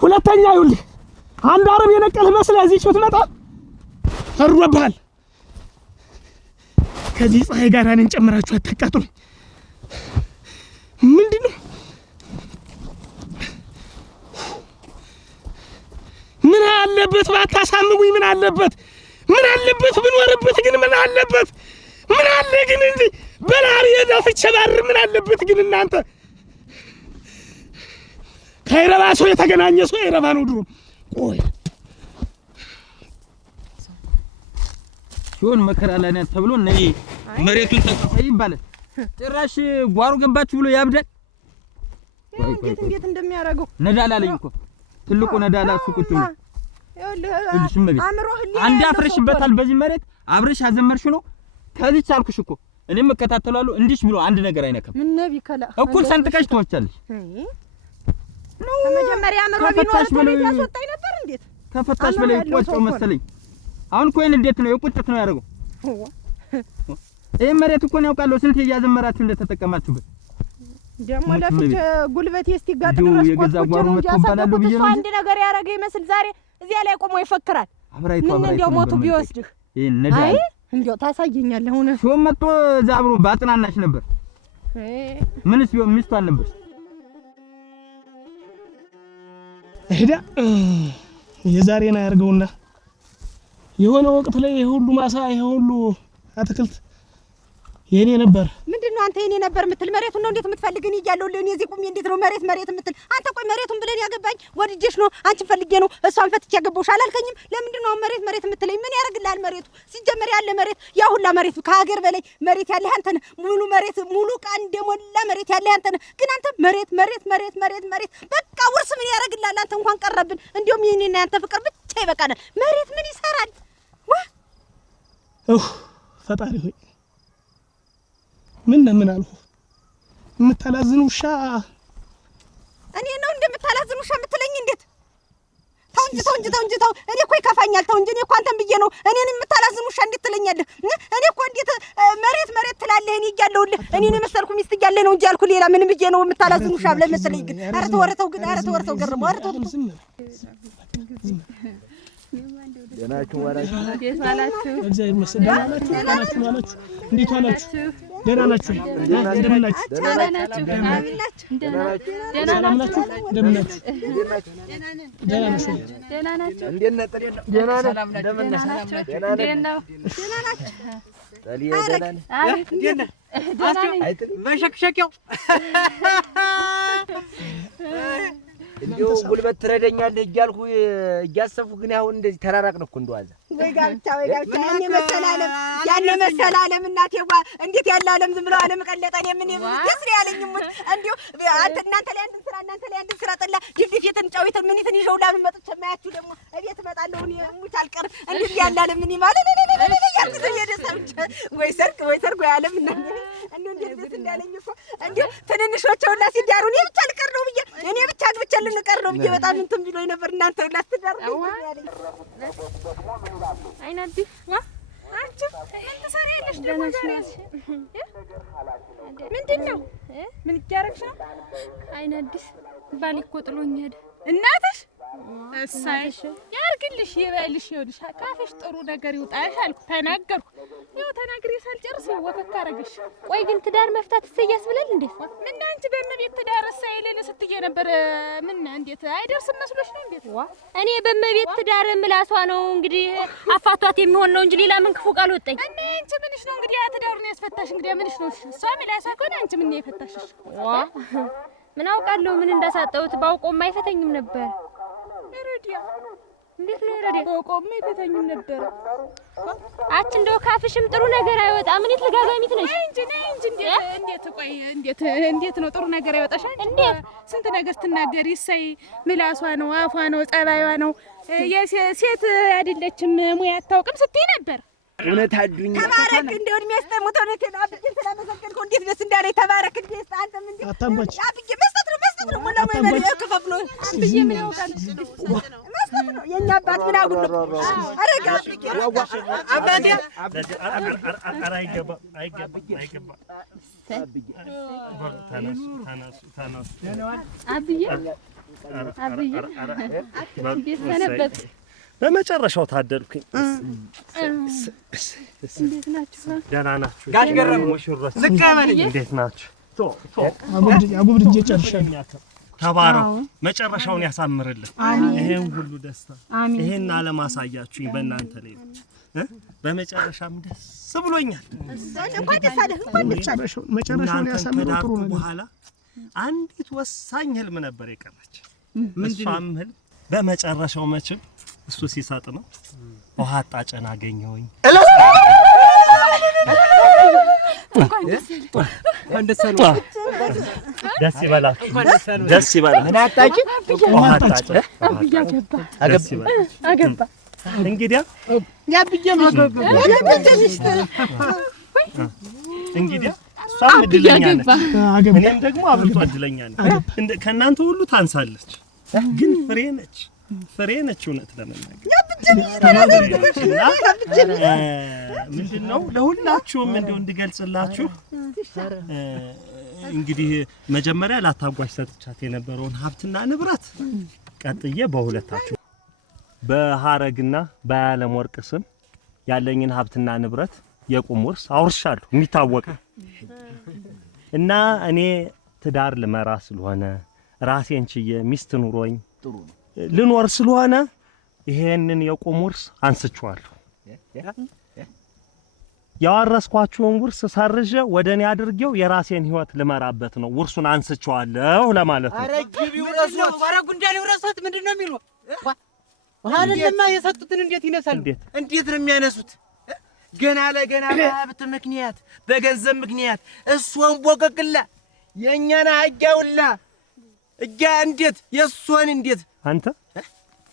ሁለተኛ ይኸውልህ አንድ አረብ የነቀልህ መስለህ እዚህች ብትመጣ ፈርዶብሃል። ከዚህ ፀሐይ ጋር እኔን ጨምራችሁ አታቃጥሉኝ። ምንድን ነው? ምን አለበት ባታሳምሙኝ? ምን አለበት ብኖርበት ግን ምን አለበት? ምን አለ ግን እንዴ በላሪ የዳፍቼ ባር ምን አለበት ግን እናንተ ከይረባ ሰው የተገናኘ ሰው ይረባ ነው ድሮ። ቆይ ሲሆን መከራ ላይ ነው ተብሎ ነይ መሬቱን ተቀፈይ ይባላል። ጭራሽ ጓሮ ገባችሁ ብሎ ያብዳል። እንዴት እንደሚያደርገው ነዳላ አለኝ እኮ ትልቁ ነዳላ እሱ ቁጭ ነው። ይኸውልህ አንድ አፍረሽበታል። በዚህ መሬት አብረሽ አዘመርሽ ነው። ከዚች አልኩሽ እኮ እኔም እከታተላለሁ። እንዲሽ ብሎ አንድ ነገር አይነካም። ምን ነቢ ከላ እኩል ሰንጥቀሽ ትወቻለሽ። ከመጀመሪያ አምሮ ቢኖር ተቤት ያስወጣኝ ነበር። እንዴት ከፈታሽ በላይ ቆጨው መሰለኝ። አሁን እኮ ይሄን እንዴት ነው የቁጭት ነው ያደርገው? ይሄ መሬት እኮ ነው ያውቃለሁ ስንት እያዘመራችሁ እንደተጠቀማችሁበት። ደሞ ለፍቼ ጉልበቴ እስቲጋጥ ድረስ የገዛ ጓሩ መጥቶባላለሁ ብዬ ነው። አንድ ነገር ያደረገ ይመስል ዛሬ እዚያ ላይ ቆሞ ይፈክራል። ምን እንደው ሞቱ ቢወስድህ ይሄን ነዳ አይ እንደው ታሳየኛለህ። ሆነ ሾም መጥቶ እዛ አብሮ ባጥናናሽ ነበር። ምንስ ቢሆን ሚስቱ አልነበርሽ? ሄዳ የዛሬና ያርገውና የሆነ ወቅት ላይ ሁሉ ማሳ ሁሉ አትክልት የኔ ነበር። ምንድነው አንተ የኔ ነበር የምትል? መሬቱን ነው እንዴት የምትፈልግ? እኔ እያለሁ ለኔ እዚህ ቁሜ እንዴት ነው መሬት የምትል? አንተ ቆይ መሬቱን ብለን ያገባኝ ወድጄሽ ነው አንቺን ፈልጌ ነው እሷን ፈትቼ ያገባውሽ አላልከኝም? ለምንድነው መሬት የምትለኝ? ምን ያደርግልሃል መሬቱ? ሲጀመር ያለ መሬት ያ ሁላ መሬት ከሀገር በላይ መሬት ያለ አንተ ነህ። ሙሉ መሬት ሙሉ ቃን እንደሞላ መሬት ያለ አንተ ነህ። ግን አንተ መሬት በቃ ውርስ ምን ያደርግልሃል? አንተ እንኳን ቀረብን። እንደውም የኔና ያንተ ፍቅር ብቻ ይበቃናል። መሬት ምን ይሰራል? ፈጣሪ ሆይ ምን አልኩ? የምታላዝን ውሻ እኔ ነው እንደምታላዝን ውሻ የምትለኝ? እንዴት? ተው እንጂ እኔ እኮ ይከፋኛል። ተው እንጂ እኔ እኮ አንተን ብዬ ነው እኔን የምታላዝን ውሻ እንዴት ትለኛለህ? እኔ እኮ እንዴት መሬት ትላለህ? እኔ እያለሁልህ እኔን የመሰልኩ ሚስት እያለ ነው እንጂ ያልኩህ ሌላ ምንም ብዬ ነው የምታላዝን ውሻ ብለህ መሰለኝ። ግን ኧረ ተወረተው ገርመው ኧረ ተው ደህና ናችሁ? እግዚአብሔር ይመስገን። ደህና ናችሁ? እንዴት ዋላችሁ? ደህና ናችሁ? እንደምን ናችሁ? ደህና ናችሁ? ደህና ናችሁ? እንደምን ናችሁ? ደህና ናችሁ? ደህና ናችሁ? እንዴት ነህ? ደህና ናችሁ? እንዴት ነው? መሸክሸቂያው እንዲሁ ጉልበት ትረዳኛለህ እያልኩ እያሰብኩ ግን አሁን እንደዚህ ተራራቅን እኮ እንደዋዛ ወይ ጋብቻ ያኔ መሰላለም እናቴ ዋ እንዴት ያለ ዓለም ዝም ብሎ ዓለም ቀለጠን የምን ደስ ያለኝ ሙት እንዲሁ እናንተ ላይ አንድ ስራ ጠላ ድፍድፊትን ጫዊትን ምንትን ይዤው ላምን መጥቼ ማያችሁ ደግሞ እቤት እመጣለሁ እኔ ሙት አልቀር እንዴት ያለ ዓለም ምን ማለት ያልኩት የደሳች ወይ ሰርክ ወይ ዓለም እና እንዴት ደስ እንዳለኝ እኮ እንዲሁ ትንንሾቹ ሁላ ሲዳሩ እኔ ብቻ ልቀር ነው ብዬ እኔ ብቻ አግብቼ ልንቀር ነው ብዬ በጣም እንትን ቢሎኝ ነበር እናንተ ሁላ ትዳሩ ያለኝ አይናዲ ዋ አንቺ ምን ትሰሪያለሽ? ምንድነው? ምን እያደረግሽ ነው? አይናዲስ ባል እኮ ጥሎኝ ሄደ። እናትሽ እሳይ ያርግልሽ ይበልሽ ይኸውልሽ ካፍሽ ጥሩ ነገር ይውጣሽ አልኩ ተናገርኩ። ይኸው ተናግሬ ሳልጨርስ ወከክ አደረግሽ። ቆይ ግን ትዳር መፍታት እሰያስ ብለን እንዴ? ምን አንቺ በመቤት ትዳር እሳይልን ስትዬ ነበር። ምን እንዴት አይደርስም መስሎሽ ነው እንዴ? እኔ በመቤት ትዳር ምላሷ ነው እንግዲህ አፋቷት የሚሆን ነው እንጂ ሌላ ምን ክፉ ቃል ወጣኝ? እና አንቺ ምንሽ ነው እንግዲህ ትዳሩን ያስፈታሽ? እንግዲህ ምንሽ ነው እሷ ምላሷ ከሆነ አንቺ ምን የፈታሽሽ? ምን አውቃለሁ ምን እንዳሳጠውት ባውቆም አይፈተኝም ነበር። ረዲያ እንዴት ነው ረዲያ? ባውቆም አይፈተኝም ነበር። አች እንደው ካፍሽም ጥሩ ነገር አይወጣም። ምን ልጋጋሚት ነሽ? እንዴት ነው ጥሩ ነገር አይወጣሽ? እንዴት ስንት ነገር ትናገሪ። እሰይ ምላሷ ነው አፏ ነው ጸባይዋ ነው የሴት አይደለችም ሙያ አታውቅም ስትይ ነበር። እውነት አዱኝ ተባረክ እንደው እድሜ ያስጠሙት ሆነ አብዬ ስለመሰከርከው እንዴት ደስ እንዳለኝ ተባረክ። እንዴት አንተም እንዴት አታባች አብዬ መስጠት ነው ሞላው ማለት ከፈፍሎ አብዬ ምን ያውቃል? መስጠት ነው የኛ አባት ምን አጉል አረጋ አባቴ አይገባ ተነሱ አብዬ እንዴት ሰነበት? በመጨረሻው ታደልኩኝ። እንዴት ናችሁ? ደህና ናችሁ? ጋሽ ገረም ሙሽሮች ዝቀበልኝ እንዴት ናችሁ? አጉብድጄ ጨርሻለሁ። ተባረኩ። መጨረሻውን ያሳምርልን። ይሄን ሁሉ ደስታ ይሄን አለማሳያችሁኝ በእናንተ ላይ በመጨረሻም ደስ ብሎኛል። እንኳን ደስ አለህ። እንኳን መጨረሻውን ያሳምረው ጥሩ ነው። በኋላ አንዲት ወሳኝ ህልም ነበር የቀረች። እሷም ህልም በመጨረሻው መቼም እሱ ሲሰጥ ነው። ውሃ አጣጨን አገኘሁኝ። ደስ ይበላችሁ። ደስ ይበላችሁ። ምን አጣጭ? ውሃ አጣጨ አገባ። እንግዲያ ያብዬ ማገባ እንግዲያ እሷም እድለኛ ነች፣ እኔም ደግሞ አብልጦ እድለኛ ነኝ። ከእናንተ ሁሉ ታንሳለች፣ ግን ፍሬ ነች። እውነት ለመናገር ምንድነው ለሁላችሁም እንደው እንድገልጽላችሁ እንግዲህ መጀመሪያ ላታጓሽ ሰጥቻት የነበረውን ሀብትና ንብረት ቀጥዬ በሁለታችሁ በሐረግና በዓለም ወርቅ ስም ያለኝን ሀብትና ንብረት የቁም ውርስ አውርሻለሁ። የሚታወቅ እና እኔ ትዳር ልመራ ስለሆነ ራሴን ችዬ ሚስት ኑሮኝ ልኖር ስለሆነ ይሄንን የቁም ውርስ አንስቼዋለሁ። ያወረስኳችሁን ውርስ ሰርዤ ወደኔ አድርጌው የራሴን ህይወት ልመራበት ነው። ውርሱን አንስቼዋለሁ ለማለት ነው። አረግቢው ረሶት ወራጉ እንዳለው ረሶት ምንድነው የሚሉ አይደለማ የሰጡትን እንዴት ይነሳሉ? እንዴት ነው የሚያነሱት? ገና ለገና በሀብት ምክንያት በገንዘብ ምክንያት እሷን ቦቀቅላ የኛና አጃውላ እጃ እንዴት የሷን እንዴት አንተ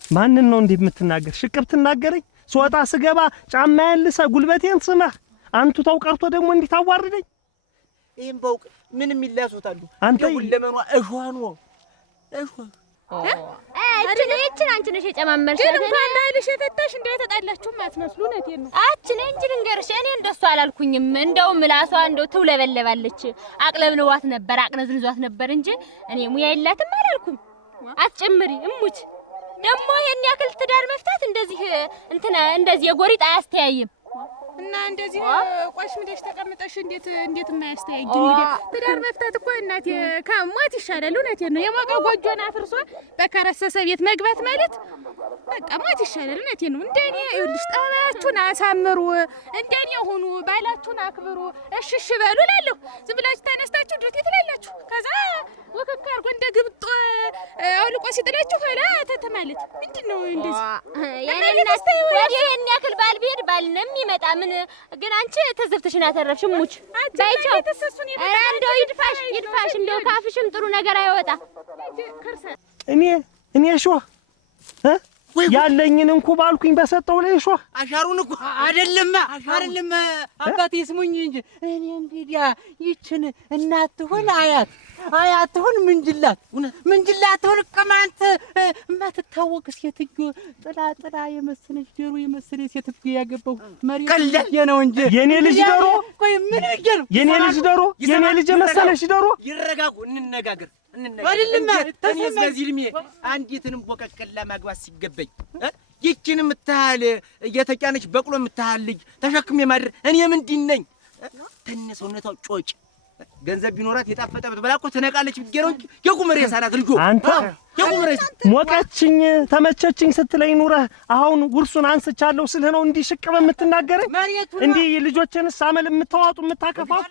ማንን ነው እንዴ የምትናገር? ሽቅብ ትናገረኝ? ስወጣ ስገባ ጫማዬን ልሰ ጉልበቴን ስመህ አንቱ ተውቀርቶ ደግሞ እንዴት አዋርደኝ? ይሄን በውቅ ምንም ይላሱታሉ። አንተ ለመኗ እሿን ነው እሿ እችን አንቺ ነሽ የጨማመርሽ። ግን እንኳን ባልሽ የፈታሽ እንደው የተጣላችሁም አትመስሉ። እውነቴን ነው። አችን እንጂ ልንገርሽ እኔ እንደሱ አላልኩኝም። እንደው ምላሷ እንደው ትውለበለባለች። አቅለብልዋት ነበር አቅነዝንዟት ነበር እንጂ እኔ ሙያ የላትም አላልኩም። አትጨምሪ እሙች ደግሞ ይሄን ያክል ትዳር መፍታት እንደዚህ እንትና እንደዚህ የጎሪጥ አያስተያይም። እና እንደዚህ ቆሽ ምደሽ ተቀምጠሽ እንዴት የማያስተያይ እንግዲህ ትዳር መፍታት እኮ እናቴ ከሞት ይሻላል። እውነቴን ነው። የሞቀ ጎጆን አፍርሶ በከረሰሰ ቤት መግባት ማለት በቃ ሞት ይሻላል። እውነቴን ነው። እንደኔ ይኸውልሽ ጠባያችሁን አሳምሩ፣ እንደኔ ሁኑ፣ ባላችሁን አክብሩ፣ እሽሽ በሉ እላለሁ። ዝም ብላችሁ ተነስታችሁ ድርት ትላላችሁ። ከዛ ወከክ አድርጎ እንደ ግብጦ አውልቆ ሲጥላችሁ ኋላ ተተማለት ምንድን ነው እንደዚህ ይሄን ያክል ባል ቢሄድ ባል ነው የሚመጣ። ምን ግን አንቺ ተዘፍተሽን አተረፍሽ ሙች ባይቻው እንደው ይድፋሽ እንደው ካፍሽም ጥሩ ነገር አይወጣ። እኔ ሾህ ያለኝን እንኩ ባልኩኝ በሰጠው ላይ ሾህ አሻሩን እኮ አይደለም አባቴ ስሙኝ እንጂ እኔ እንግዲያ ይችን እናት ትሆን አያት ትሆን ምንጅላት ትሆን ከማንተ የማትታወቅ ሴትዮ ጥላ የመሰለች ዶሮ የመሰለች ሴትዮ ያገባው መሪ ነው እንጂ የኔ ልጅ ዶሮ ቆይ ምን ይገር የኔ ልጅ የመሰለች ዶሮ ይረጋጉ እንነጋገር አይደለም ተሰማ በዚህ ልሜ አንዲትንም ቦቀቅላ ማግባት ሲገበኝ ይችንም ምታል እየተጫነች በቅሎ ምታል ልጅ ተሸክሜ ማድር እኔ ምንድን ነኝ? ተነሰውነታው ጮጭ ገንዘብ ቢኖራት የጣፈጠ በተበላ እኮ ትነቃለች ብትገረው የቁመሬ ሳላት ልጆ አንተ ሞቀችኝ ተመቸችኝ ስትለኝ ኑረህ አሁን ውርሱን አንስቻለሁ ስልህ ነው እንዲህ ሽቅብ የምትናገረኝ? እንዲህ ልጆችንስ አመል የምታዋጡ የምታከፋው?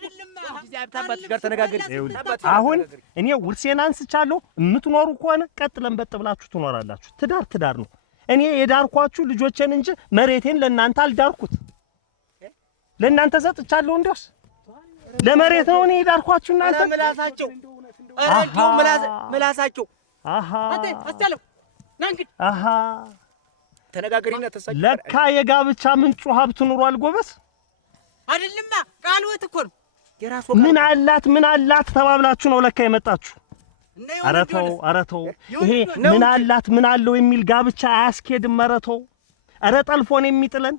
አባትሽ ጋር ተነጋገሪ። አሁን እኔ ውርሴን አንስቻለሁ። የምትኖሩ ከሆነ ቀጥለን በጥ ብላችሁ ትኖራላችሁ። ትዳር ነው። እኔ የዳርኳችሁ ልጆችን እንጂ መሬቴን ለእናንተ አልዳርኩት። ለእናንተ ሰጥቻለሁ። እንዲያውስ ለመሬት ነው እኔ የዳርኳችሁ እናንተ። ምላሳቸው ምላሳቸው አንተ አስቻለው ናንግድ ተነጋገሪና ተሳጭ። ለካ የጋብቻ ምንጩ ሀብት ኑሯል ጎበስ። አይደለማ ቃልወት እኮ ነው የራሱ ምን አላት ተባብላችሁ ነው ለካ የመጣችሁ። ኧረ ተው ይሄ ምን አላት ምን አለው የሚል ጋብቻ አያስኬድም። ኧረ ተው ኧረ ጠልፎን የሚጥለን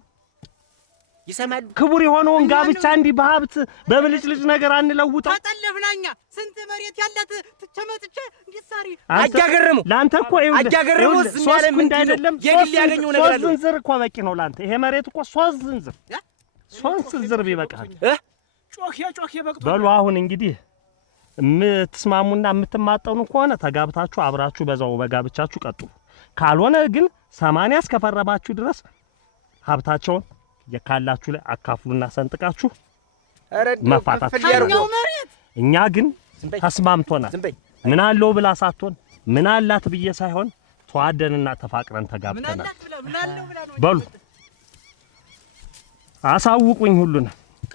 ይሰማሉ። ክቡር የሆነውን ጋብቻ እንዲህ በሀብት በብልጭልጭ ነገር አንለውጠው። ተጠለፍናኛ ስንት መሬት ያላት ተመጥቼ እንዲሳሪ አጃገረሙ ላንተ እኮ አጃገረሙስ ያለ ምን አይደለም የግል ያገኘው ነገር አለ። ሶስት ዝንዝር እኮ በቂ ነው ላንተ። ይሄ መሬት እኮ ሶስት ዝንዝር ቢበቃል። ጮኬ በቅቶ በሉ አሁን እንግዲህ የምትስማሙና የምትማጠኑ ከሆነ ተጋብታችሁ አብራችሁ በዛው በጋብቻችሁ ቀጥሉ። ካልሆነ ግን 80 እስከፈረማችሁ ድረስ ሀብታቸውን የካላችሁ ላይ አካፍሉና ሰንጥቃችሁ መፋታት ነው። እኛ ግን ተስማምቶናል። ምን አለው ብላ ሳትሆን ምን አላት ብዬ ሳይሆን ተዋደንና ተፋቅረን ተጋብተናል። በሉ አሳውቁኝ ሁሉን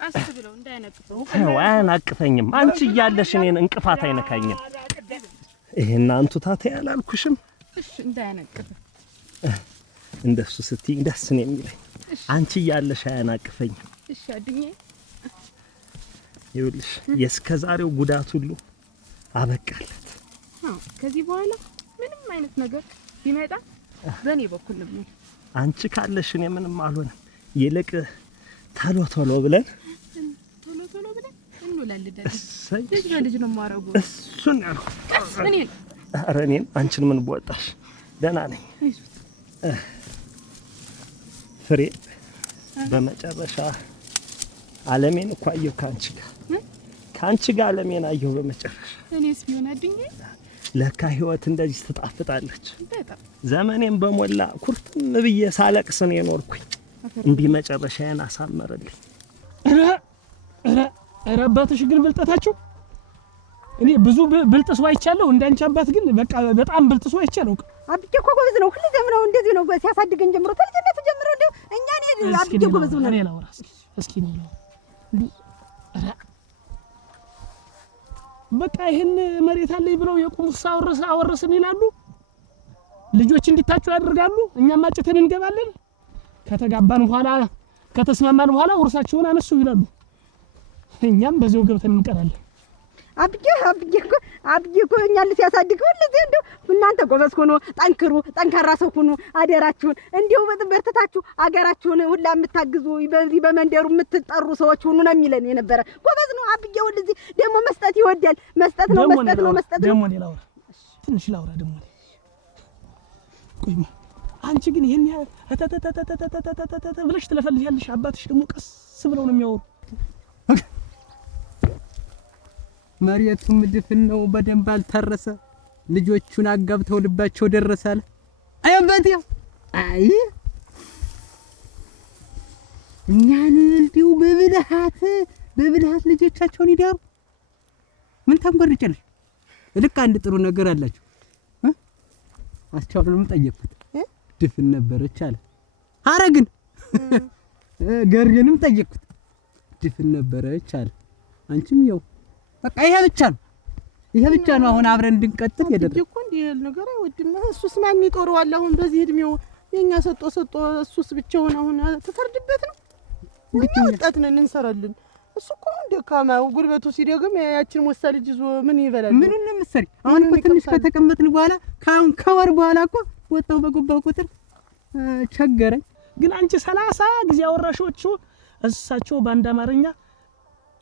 ቀስ ብለው እንዳይነቅፈው። አያናቅፈኝም። አንቺ እያለሽ እኔን እንቅፋት አይነካኝም። ይሄን አንቱ ታታ ያላልኩሽም። እሺ እንዳይነቅፍ እንደሱ ስትይ ደስ ነው የሚለኝ። አንቺ እያለሽ አያናቅፈኝም። እሺ አድኜ ይኸውልሽ የእስከዛሬው ጉዳት ሁሉ አበቃለት። ከዚህ በኋላ ምንም አይነት ነገር ቢመጣ በእኔ በኩል ነው። አንቺ ካለሽ እኔ ምንም አልሆንም። ይልቅ ቶሎ ብለን እንውላልደን ልጅ ነው የማረገው። እሱን ያለው ኧረ እኔን አንቺን ምን በወጣሽ? ደህና ነኝ ፍሬ። በመጨረሻ ዓለሜን እኮ አየሁ ከአንቺ ጋር ዓለሜን አየሁ በመጨረሻ። እኔስ ቢሆን አድኜ ለካ ህይወት እንደዚህ ትጣፍጣለች። ዘመኔን በሞላ ኩርትም ብዬ ሳለቅስ ነው የኖርኩኝ። እንዲህ መጨረሻዬን አሳመረልኝ። ኧረ አባትሽ ግን ብልጠታችሁ እኔ ብዙ ብልጥ ሰው አይቻለሁ። እንዳንቺ አባት ግን በቃ በጣም ብልጥ ሰው አይቻለሁ። አብዬ እኮ ጎበዝ ነው። ሁሉ ዘመናው እንደዚህ ነው ሲያሳድገን ጀምሮ ተልጅነቱ ጀምሮ እንደው እኛ አብዬ ጎበዝ ነው። እኔ ላውራ እስኪ ነው በቃ ይሄን መሬት አለኝ ብለው የቁሙስ አወረስን ይላሉ። ልጆች እንዲታጩ ያደርጋሉ። እኛም ማጨተን እንገባለን። ከተጋባን በኋላ ከተስማማን በኋላ ውርሳቸውን አነሱ ይላሉ። እኛም በዚያው ገብተን እንቀራለን። አብዬ እኮ እኛን ሲያሳድገው ለዚህ እንደው እናንተ ጎበዝ ሆኖ ጠንካራ ሰው ሆኖ አደራችሁን እንዲሁ በርትታችሁ አገራችሁን ሁላ የምታግዙ በዚህ በመንደሩ የምትጠሩ ሰዎች ሁሉ ነው የሚለን የነበረ። ጎበዝ ነው አብዬ። ወልዚህ ደግሞ መስጠት ይወዳል። መስጠት ነው። ደግሞ ላውራ ትንሽ ላውራ ደግሞ ቆይማ አንቺ ግን ይሄን ብለሽ ትለፈልፊያለሽ። አባትሽ ደግሞ ቀስ ብለው ነው የሚያወሩ። መሬቱም ድፍን ነው፣ በደንብ አልታረሰ። ልጆቹን አጋብተው ልባቸው ደረሳለ። አይ አባቴ አይ እኛን እንዲሁ በብልሃት ልጆቻቸውን ይዳሩ። ምን ታንጎርጨለሽ? ልክ አንድ ጥሩ ነገር አላቸው። አስቻለንም ጠየቅኩት። ድፍን ነበረች አለ። ሐረግን ገርገንም ጠየቅኩት። ድፍን ነበረች አለ። አንቺም ያው በቃ ይሄ ብቻ ነው አሁን አብረን እንድንቀጥል ያደረገው እኮ እንዴ ነገር አይወድም። እሱስ ማን ይጦረዋል? አሁን በዚህ እድሜው የኛ ሰጦ እሱስ ብቻውን አሁን ተፈርድበት ነው። እኛ ወጣት ነን እንሰራለን። እሱ እኮ ደካማው ጉልበቱ ሲደግም ያችን ሞሳ ልጅ ይዞ ምን ይበላል? ምን እንደምትሰሪ አሁን እኮ ትንሽ ከተቀመጥን በኋላ ከወር በኋላ እኮ ወጣው በገባው ቁጥር ቸገረኝ። ግን አንቺ 30 ጊዜ አወራሾቹ እሳቸው በአንድ አማርኛ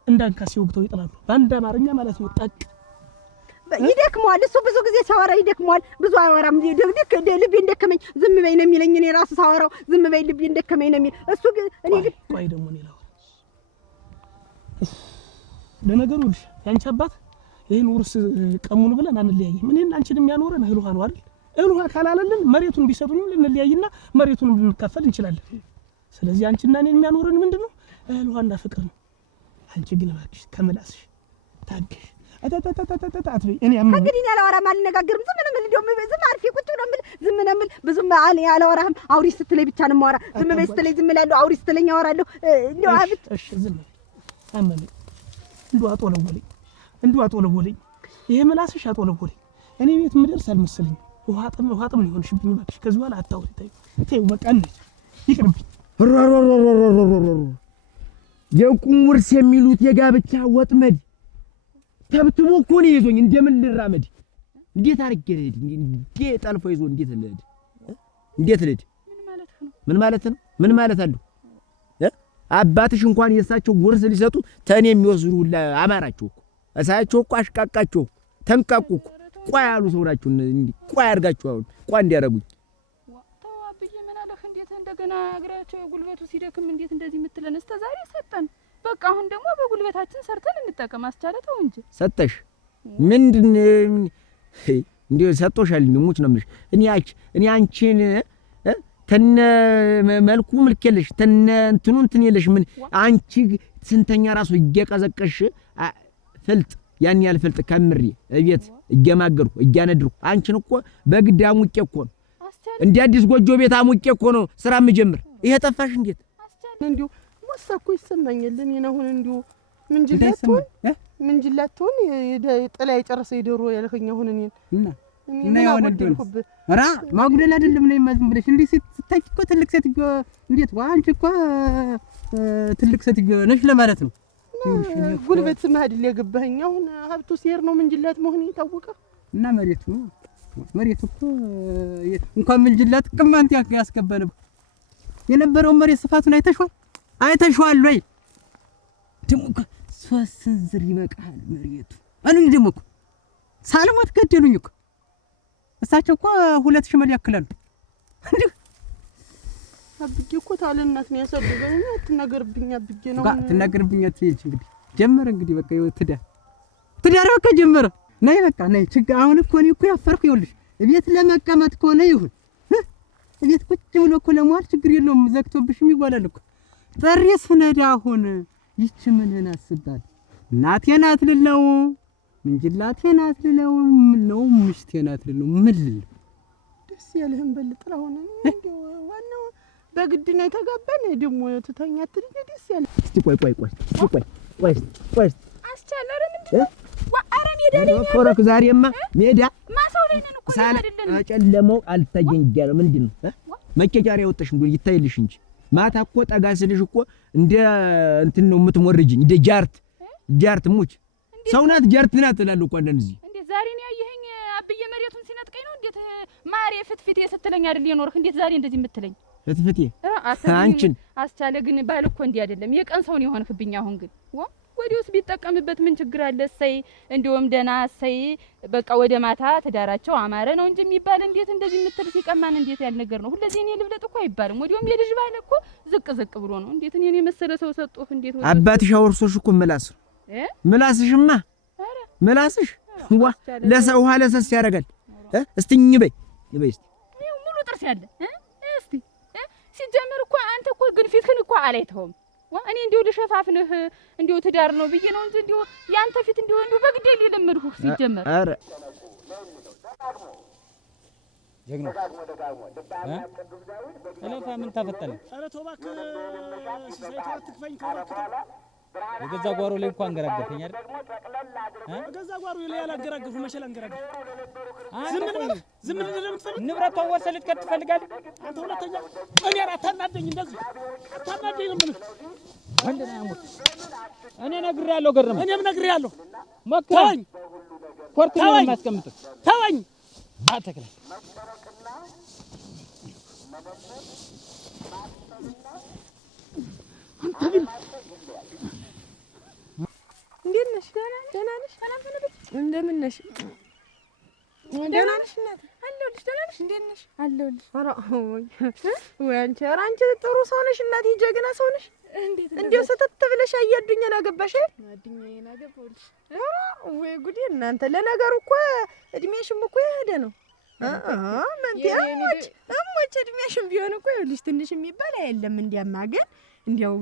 እንዳንካስ ወግተው ይጥላሉ። በአንድ አማርኛ ማለት ነው። ጠቅ ይደክመዋል። እሱ ብዙ ጊዜ ሳወራ ይደክመዋል። ብዙ አወራም። ልቤ እንደከመኝ ዝም በይ ነው የሚለኝ። እኔ ራሱ ሳወራው ዝም በይ ልቤ እንደከመኝ ነው የሚል እሱ። ግን እኔ ቆይ ደግሞ እኔ ላወራ ለነገሩ ልሽ ያንቺ አባት ይሄን ውርስ ቀሙን ብለን አንለያይም። እኔና አንቺን የሚያኖረን እህል ውሃ ነው አይደል? እህል ውሃ ካላለልን መሬቱን ቢሰጡንም ልንለያይና መሬቱን ልንካፈል እንችላለን። ስለዚህ አንቺና እኔን የሚያኖረን ምንድነው? እህል ውሃና ፍቅር ነው። አንቺ ግን እባክሽ ከመላስሽ ታገሽ አትበይ። እኔ አምነው እንግዲህ እኔ አላወራም አልነጋገርም። ዝም ነው የምልህ። እንደውም ዝም አርፌ ቁጭ ነው የምልህ። ዝም ነው የምልህ። ብዙም አላወራህም። አውሪ ስትለኝ ብቻ ነው የማወራ። ዝም በይ ስትለኝ ዝም እላለሁ። አውሪ ስትለኝ አወራለሁ። እንደው አብት እሺ ዝም አመመኝ። እንደው አጦለወለኝ። ይሄ መላስሽ አጦለወለኝ። እኔ ቤት ምደርስ አልመሰለኝ። ውሃ ጥም ነው የሆንሽብኝ። እባክሽ ከዚህ በኋላ አታውሪ። ተይው በቃ እንዴ ይቅርብኝ። የቁም ውርስ የሚሉት የጋብቻ ወጥመድ ተብትቦ እኮ ነው ይዞኝ። እንደምን ልራመድ? እንዴት አድርጌ ልሄድ? እንዴት ጠልፎ ይዞ እንዴት ልሄድ? ምን ማለት አለው? አባትሽ እንኳን የሳቸው ውርስ ሊሰጡ ተኔ የሚወስዱ ሁላ አማራቸው እኮ። እሳቸው እኮ አሽቃቃቸው ተንቃቁ እኮ። ቆይ ያሉ ሰው ናቸው። ቆይ አድርጋቸው አሁን ቆይ እንዲያረጉኝ ተው አብዬ ምን አለህ? እንዴት እንደገና እግራቸው ጉልበቱ ሲደክም እንዴት እንደዚህ የምትለን? እስከ ዛሬ ሰጠን። በቃ አሁን ደግሞ በጉልበታችን ሰርተን እንጠቀም። አስቻለ ተው እንጂ ሰጠሽ ምንድን እንዴ ሰጦሻል? ሙች ነው የምልሽ። እኔ አንቺን ተነ መልኩ ምልክልሽ ተነ እንትኑ እንትን የለሽ። ምን አንቺ ስንተኛ ራሱ እየቀዘቀሽ ፍልጥ ያን ያህል ፍልጥ ከምሪ እቤት እየማገርኩ እያነድርኩ አንቺን እኮ በግድ አሙቄ እኮ ነው እንደ አዲስ ጎጆ ቤት አሙቄ እኮ ነው ስራ የምጀምር። ይሄ ጠፋሽ እንዴት? እንዲሁ ሞሳኩ ይሰማኛል። እኔ ነው አሁን እንዲሁ ምንጅላቱን ጥላ የጨረሰ ይደሮ ያልከኝ አሁን እኔ ያው እንደልኩ ራ ማጉደል አይደለም ነው የማዝም ብለሽ እንዴ ስታይ እኮ ትልቅ ሴት እንዴት አንቺ እኮ ትልቅ ሴት ነሽ ለማለት ነው። ጉልበት ማህድል የገባኸኝ አሁን ሀብቱ ሲሄር ነው ምንጅላት መሆን የታወቀ እና መሬቱ እኮ እንኳን ምንጅላት ቅማንት ያስከበነው የነበረው መሬት ስፋቱን አይተሽዋል ወይ? ደሞ 3 ስንዝር ይበቃል መሬቱ አሉኝ። ደሞ እኮ ሳልሞት ገደሉኝ እኮ እሳቸው እኮ 2 ሽመል ያክላሉ። አብጌ እኮ ታለናት ነው ያሰብበኝ። አትናገርብኝ አብጌ ነው አትናገርብኝ። አትይች እንግዲህ ጀመረ እንግዲህ በቃ ትዳር በቃ ጀመረ። ነይ በቃ ነይ። ችግር አሁን እኮ እኔ እኮ ያፈርኩ ይኸውልሽ። እቤት ለመቀመጥ ከሆነ ይሁን እቤት ቁጭ ብሎ እኮ ለመዋል ችግር የለውም። ዘግቶብሽም ይባላል እኮ ጥሪስ ነዳ አሁን ይች ምንህን አስባል እናቴ ናት ልለው ምንጅላቴ ናት ልለው ምን ነው ምሽቴ ናት ልለው ምን ልለው ደስ ያለህን በልጥራ ሆነ እንዴ ዋናው በግድ ነው የተጋባን። ደግሞ ትተኛ ትልኝ ደስ ያለ እስቲ ቆይ አስቻለ ምንድነው ወአረ ሜዳ ላይ ኮረክ ዛሬማ ሜዳ ማሳው ላይ ነን እኮ አይደለም። ጨለመው አልታየኝ ይያለ ምንድነው መቄጫሪያ ወጣሽ እንዴ ይታይልሽ እንጂ ማታ እኮ ጠጋ ስልሽ እኮ እንደ እንትን ነው የምትሞርጅኝ። እንደ ጃርት ሙች ሰው ናት ጃርት ናት እላለሁ እኮ እንደዚህ። እንዴት ዛሬ ነው ያየኸኝ አብዬ መሬቱን ሲነጥቀኝ ነው? እንዴት ማሬ ፍትፍቴ ስትለኝ አይደል የኖርክ? እንዴት ዛሬ እንደዚህ የምትለኝ? ፍትፍቴ አንቺን አስቻለ ግን ባል እኮ እንዲህ አይደለም። የቀን ሰው ነው የሆንክብኝ። አሁን ግን ወይ ወዲውስ ቢጠቀምበት ምን ችግር አለ? እሰይ እንደውም ደህና እሰይ በቃ ወደ ማታ ትዳራቸው አማረ ነው እንጂ የሚባል እንዴት እንደዚህ የምትል ሲቀማን እንዴት ያለ ነገር ነው? ሁለዚህ እኔ ልብለጥ እኮ አይባልም። ወዲውም የልጅ ባለ እኮ ዝቅ ብሎ ነው። እንዴት እኔ የመሰለ ሰው ሰጥቶህ እንዴት ወዲው አባትሽ አወርሶሽ እኮ ምላስሽማ ምላስሽ ዋ ለሰው ውሃ ለሰስ ያደርጋል። እስቲኝ በይ እስቲ ሙሉ ጥርስ ያለ እስቲ ሲጀመር እኮ አንተ እኮ ግን ፊትህን እኮ አላይተውም። እኔ እንዲሁ ልሸፋፍንህ እንዲሁ ትዳር ነው ብዬ ነው እንጂ እንዲሁ ያንተ ፊት እንዲሁ በግዴ ሊለምድሁ ሲጀመር። አረ ጀግኖ እለፋ ምን ተፈጠነ? አረ ተው እባክህ ሲሳይቶ አትክፈኝ ከወርክታ የገዛ ጓሮ ላይ እንኳን አንገራገፈኝ አይደል? የገዛ ጓሮ ላይ ያላገራገፉ መሸል አንገራገፉ። ዝም ብለህ እንደምትፈልግ ንብረቷን ወርሰህ ልትከት ትፈልጋለህ አንተ? ሁለተኛ እኔ አታናደኝ፣ እንደዚህ አታናደኝ ነው የምልህ። ወንድና ያሙት እኔ ነግሬያለሁ። ገረመ እኔም ነግሬያለሁ። ሞክረኝ ኮርት ነው የማስቀምጥ። ተወኝ አተክለ እንዴት ነሽ? ደህና ነሽ? እንደምን ነሽ? ደህና ነሽ እናቴ? አለሁልሽ። ደህና ነሽ? እንዴት ነሽ? አለሁልሽ። ኧረ ወይ አንቺ ጥሩ ሰው ነሽ እናቴ፣ ጀግና ሰው ነሽ። እንዴው ሰተት ብለሽ አያዱኛን አገባሽ? አዱኛዬን አገባሁልሽ። ወይ ጉዴ እናንተ! ለነገሩ እኮ እድሜሽም እኮ የሄደ ነው። እሞች እድሜሽም ቢሆን እኮ ይኸውልሽ ትንሽ የሚባል አይደለም። እንዲያማ ግን እንዲያው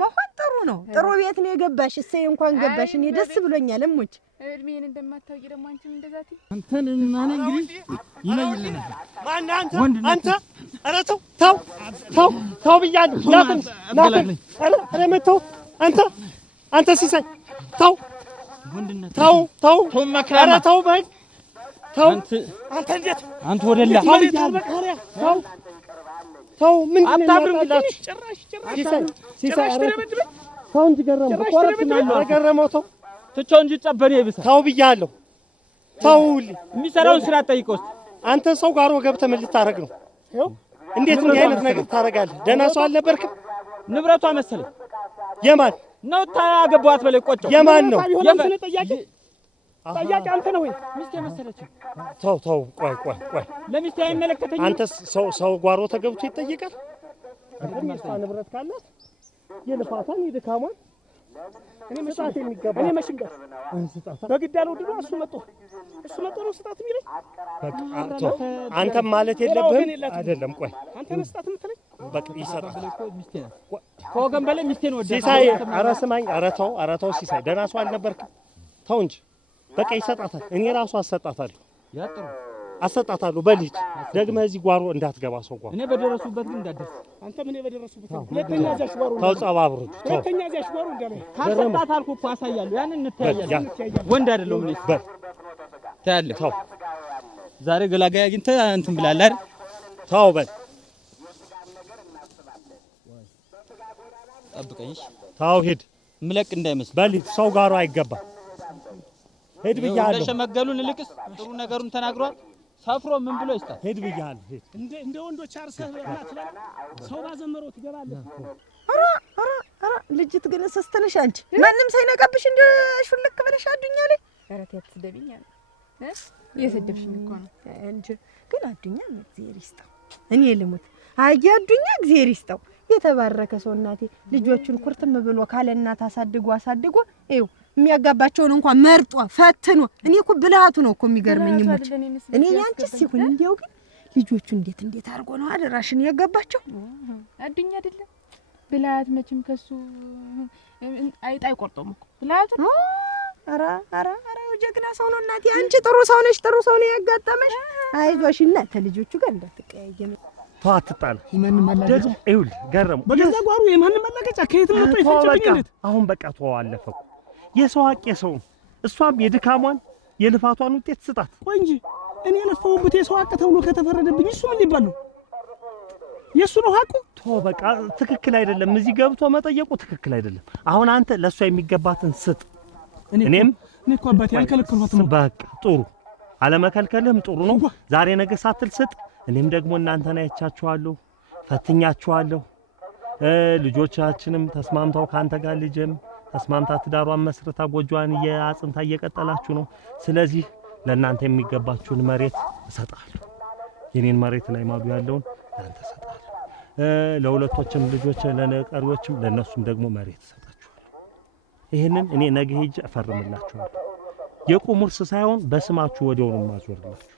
መሆን ጥሩ ነው። ጥሩ ቤት ነው የገባሽ። እሰይ እንኳን ገባሽ። እኔ ደስ ብሎኛል። እሞች እድሜን እንደማታውቂ ደግሞ አንቺም እንደዛት አንተን ማን እንግዲህ ይለይልናል። ማን አንተ? ኧረ ተው ብያለሁ። ናትን ኧረ መተው አንተ ሲሳይ ተው ኧረ ተው በል ተው። አንተ እንዴት አንተ ወደላ ተው ምንድን ነው ያላችሁ? ሲሳይ ተው እንጂ ገረመው ተው ትቼው እንጂ ጨበሬ ይብሳ። ተው ብያለሁ። ተው የሚሰራውን ስራ ጠይቀው። አንተ ሰው ጋር ገብተህ ምን ልታረግ ነው? እንዴት እንዲህ አይነት ነገር ታረጋለህ? ደህና ሰው አልነበርክም? ንብረቷ መሰለኝ። የማን ነው? ታያገባዋት በላይ ቆጨው። የማን ነው? ጠያቂ አንተ ነው ወይ? ሚስቴ መሰለችኝ። ተው ቆይ ለሚስቴ አይመለከተኝም። አንተ ሰው ጓሮ ተገብቶ ይጠይቃል? ሚስቷ ንብረት ካላት የልፋቷን የድካሟን እኔ መስጣት የሚገባ እኔ መሽንገር በግድ ያለው ድሮ እሱ መጥቶ ነው ስጣት የሚለኝ። በቃ አንተም ማለት የለብህም አይደለም። ቆይ አንተ መስጣት የምትለኝ በቃ ይሰጣል። ከወገን በላይ ሚስቴን ወደ ሲሳይ ኧረ ስማኝ። ኧረ ተው ሲሳይ፣ ደህና ሰው አልነበርክም? ተው እንጂ በቃ ይሰጣታል። እኔ ራሱ አሰጣታለሁ። በልጅ ደግመህ እዚህ ጓሮ እንዳትገባ። ሰው ጓሮ እኔ በደረሱበት ግን እንዳትደርስ። አንተ ምን በደረሱበት? ሁለተኛ እዚያሽ ጓሮ ተው፣ ጸባብሩ ተው። ሁለተኛ እዚያሽ ጓሮ እንዳለ ካሰጣት አልኩ እኮ አሳያለሁ። ያንን እንታያለን። ወንድ አይደለም እኔ በል ታያለህ። ተው ዛሬ ገላጋይ አግኝተህ እንትን ብላለህ አይደል? ተው በል ጠብቀኝ። ተው ሂድ፣ ምለቅ እንዳይመስል በል። ሰው ጓሮ አይገባም። ሄድ ብያለሁ። ተሸመገሉን ልቅስ ጥሩ ነገሩን ተናግሯል። ሰፍሮ ምን ብሎ ይስጣል? ሄድ ብያለሁ። ሄድ እንደ ወንዶች አርሰህ አትበል። ሰው ባዘመረው ትገባለህ። ኧረ ልጅት ግን ሰስተነሽ አንቺ ማንም ሳይነቃብሽ እንደ ሹልክ ብለሽ አዱኛ ላይ ኧረ ትስደብኝ አለ የሰደብሽኝ እኮ ነው እንጂ ግን አዱኛ እግዚአብሔር ይስጠው። እኔ ልሙት አዱኛ እግዚአብሔር ይስጠው። የተባረከ ሰው እናቴ ልጆቹን ኩርትም ብሎ ካለ እናት አሳድጎ ይኸው የሚያጋባቸውን እንኳን መርጦ ፈትኖ። እኔ እኮ ብልሃቱ ነው እኮ የሚገርመኝ። ሞች እኔ ያንቺስ ይሁን እንዲያው ግን ልጆቹ እንዴት አድርጎ ነው አደራሽን ያጋባቸው? አዱኛ አይደለም ብልሃት መቼም ከሱ አይቆርጦም እኮ ብልሃቱ። ኧረ ጀግና ሰው ነው እናቴ። አንቺ ጥሩ ሰው ነሽ፣ ጥሩ ሰው ነው ያጋጠመሽ። አይዞሽ እናት ልጆቹ ጋር እንዳትቀያየም። ተው አትጣል። ደግሞ ይኸውልህ ገረሙ በገዛ ጓሩ የማንም መለቀጫ ከየትም መጥቶ ይፈጭብኝ። አሁን በቃ ተው አለፈው። የሰው ሀቅ የሰው እሷም የድካሟን የልፋቷን ውጤት ስጣት። ቆይ እንጂ እኔ የለፈውበት የሰው ሀቅ ተብሎ ከተፈረደብኝ እሱ ምን ሊባል ነው? የእሱ ነው ሀቁ። ተው በቃ ትክክል አይደለም። እዚህ ገብቶ መጠየቁ ትክክል አይደለም። አሁን አንተ ለእሷ የሚገባትን ስጥ። እኔም እኮ አባቴ አልከለከልኳትም። በቃ ጥሩ አለመከልከልህም ጥሩ ነው። ዛሬ ነገ ሳትል ስጥ። እኔም ደግሞ እናንተን አይቻችኋለሁ፣ ፈትኛችኋለሁ። ልጆቻችንም ተስማምተው ካንተ ጋር ልጅም ተስማምታ ትዳሯን መስርታ ጎጆዋን አጽንታ እየቀጠላችሁ ነው። ስለዚህ ለእናንተ የሚገባችሁን መሬት እሰጣለሁ። የኔን መሬት ላይ ማዱ ያለውን ለአንተ እሰጣለሁ። ለሁለቶችም ልጆች ለቀሪዎችም ለነሱም ደግሞ መሬት እሰጣችኋለሁ። ይሄንን እኔ ነገ ሄጄ እፈርምላችኋለሁ። የቁም ውርስ ሳይሆን በስማችሁ ወዲያውኑ ማዞርላችሁ።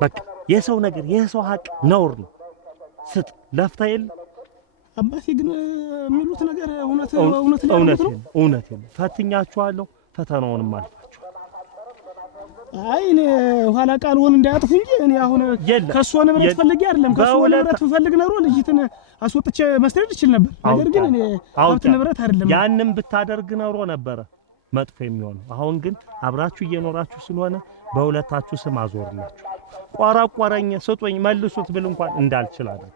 በቃ የሰው ነገር የሰው ሀቅ ነውር ነው። ስጥ ለፍታ የለ አባቴ ግን የሚሉት ነገር እውነት ነው። ፈትኛችኋለሁ። ፈተናውንም አልፋችኋል። አይ እኔ ኋላ ቃልዎን እንዳያጥፉ እንጂ እኔ አሁን ከእሷ ንብረት ፈልጌ አይደለም። ከእሷ ንብረት ብፈልግ ኖሮ ልጅትን አስወጥቼ መስደድ እችል ነበር። ነገር ግን እኔ ሀብት ንብረት አይደለም። ያንን ብታደርግ ኖሮ ነበረ መጥፎ የሚሆነው። አሁን ግን አብራችሁ እየኖራችሁ ስለሆነ በሁለታችሁ ስም አዞርላችሁ። ቆረቆረኝ ስጡኝ መልሱት ብል እንኳን እንዳልችል አደረገ።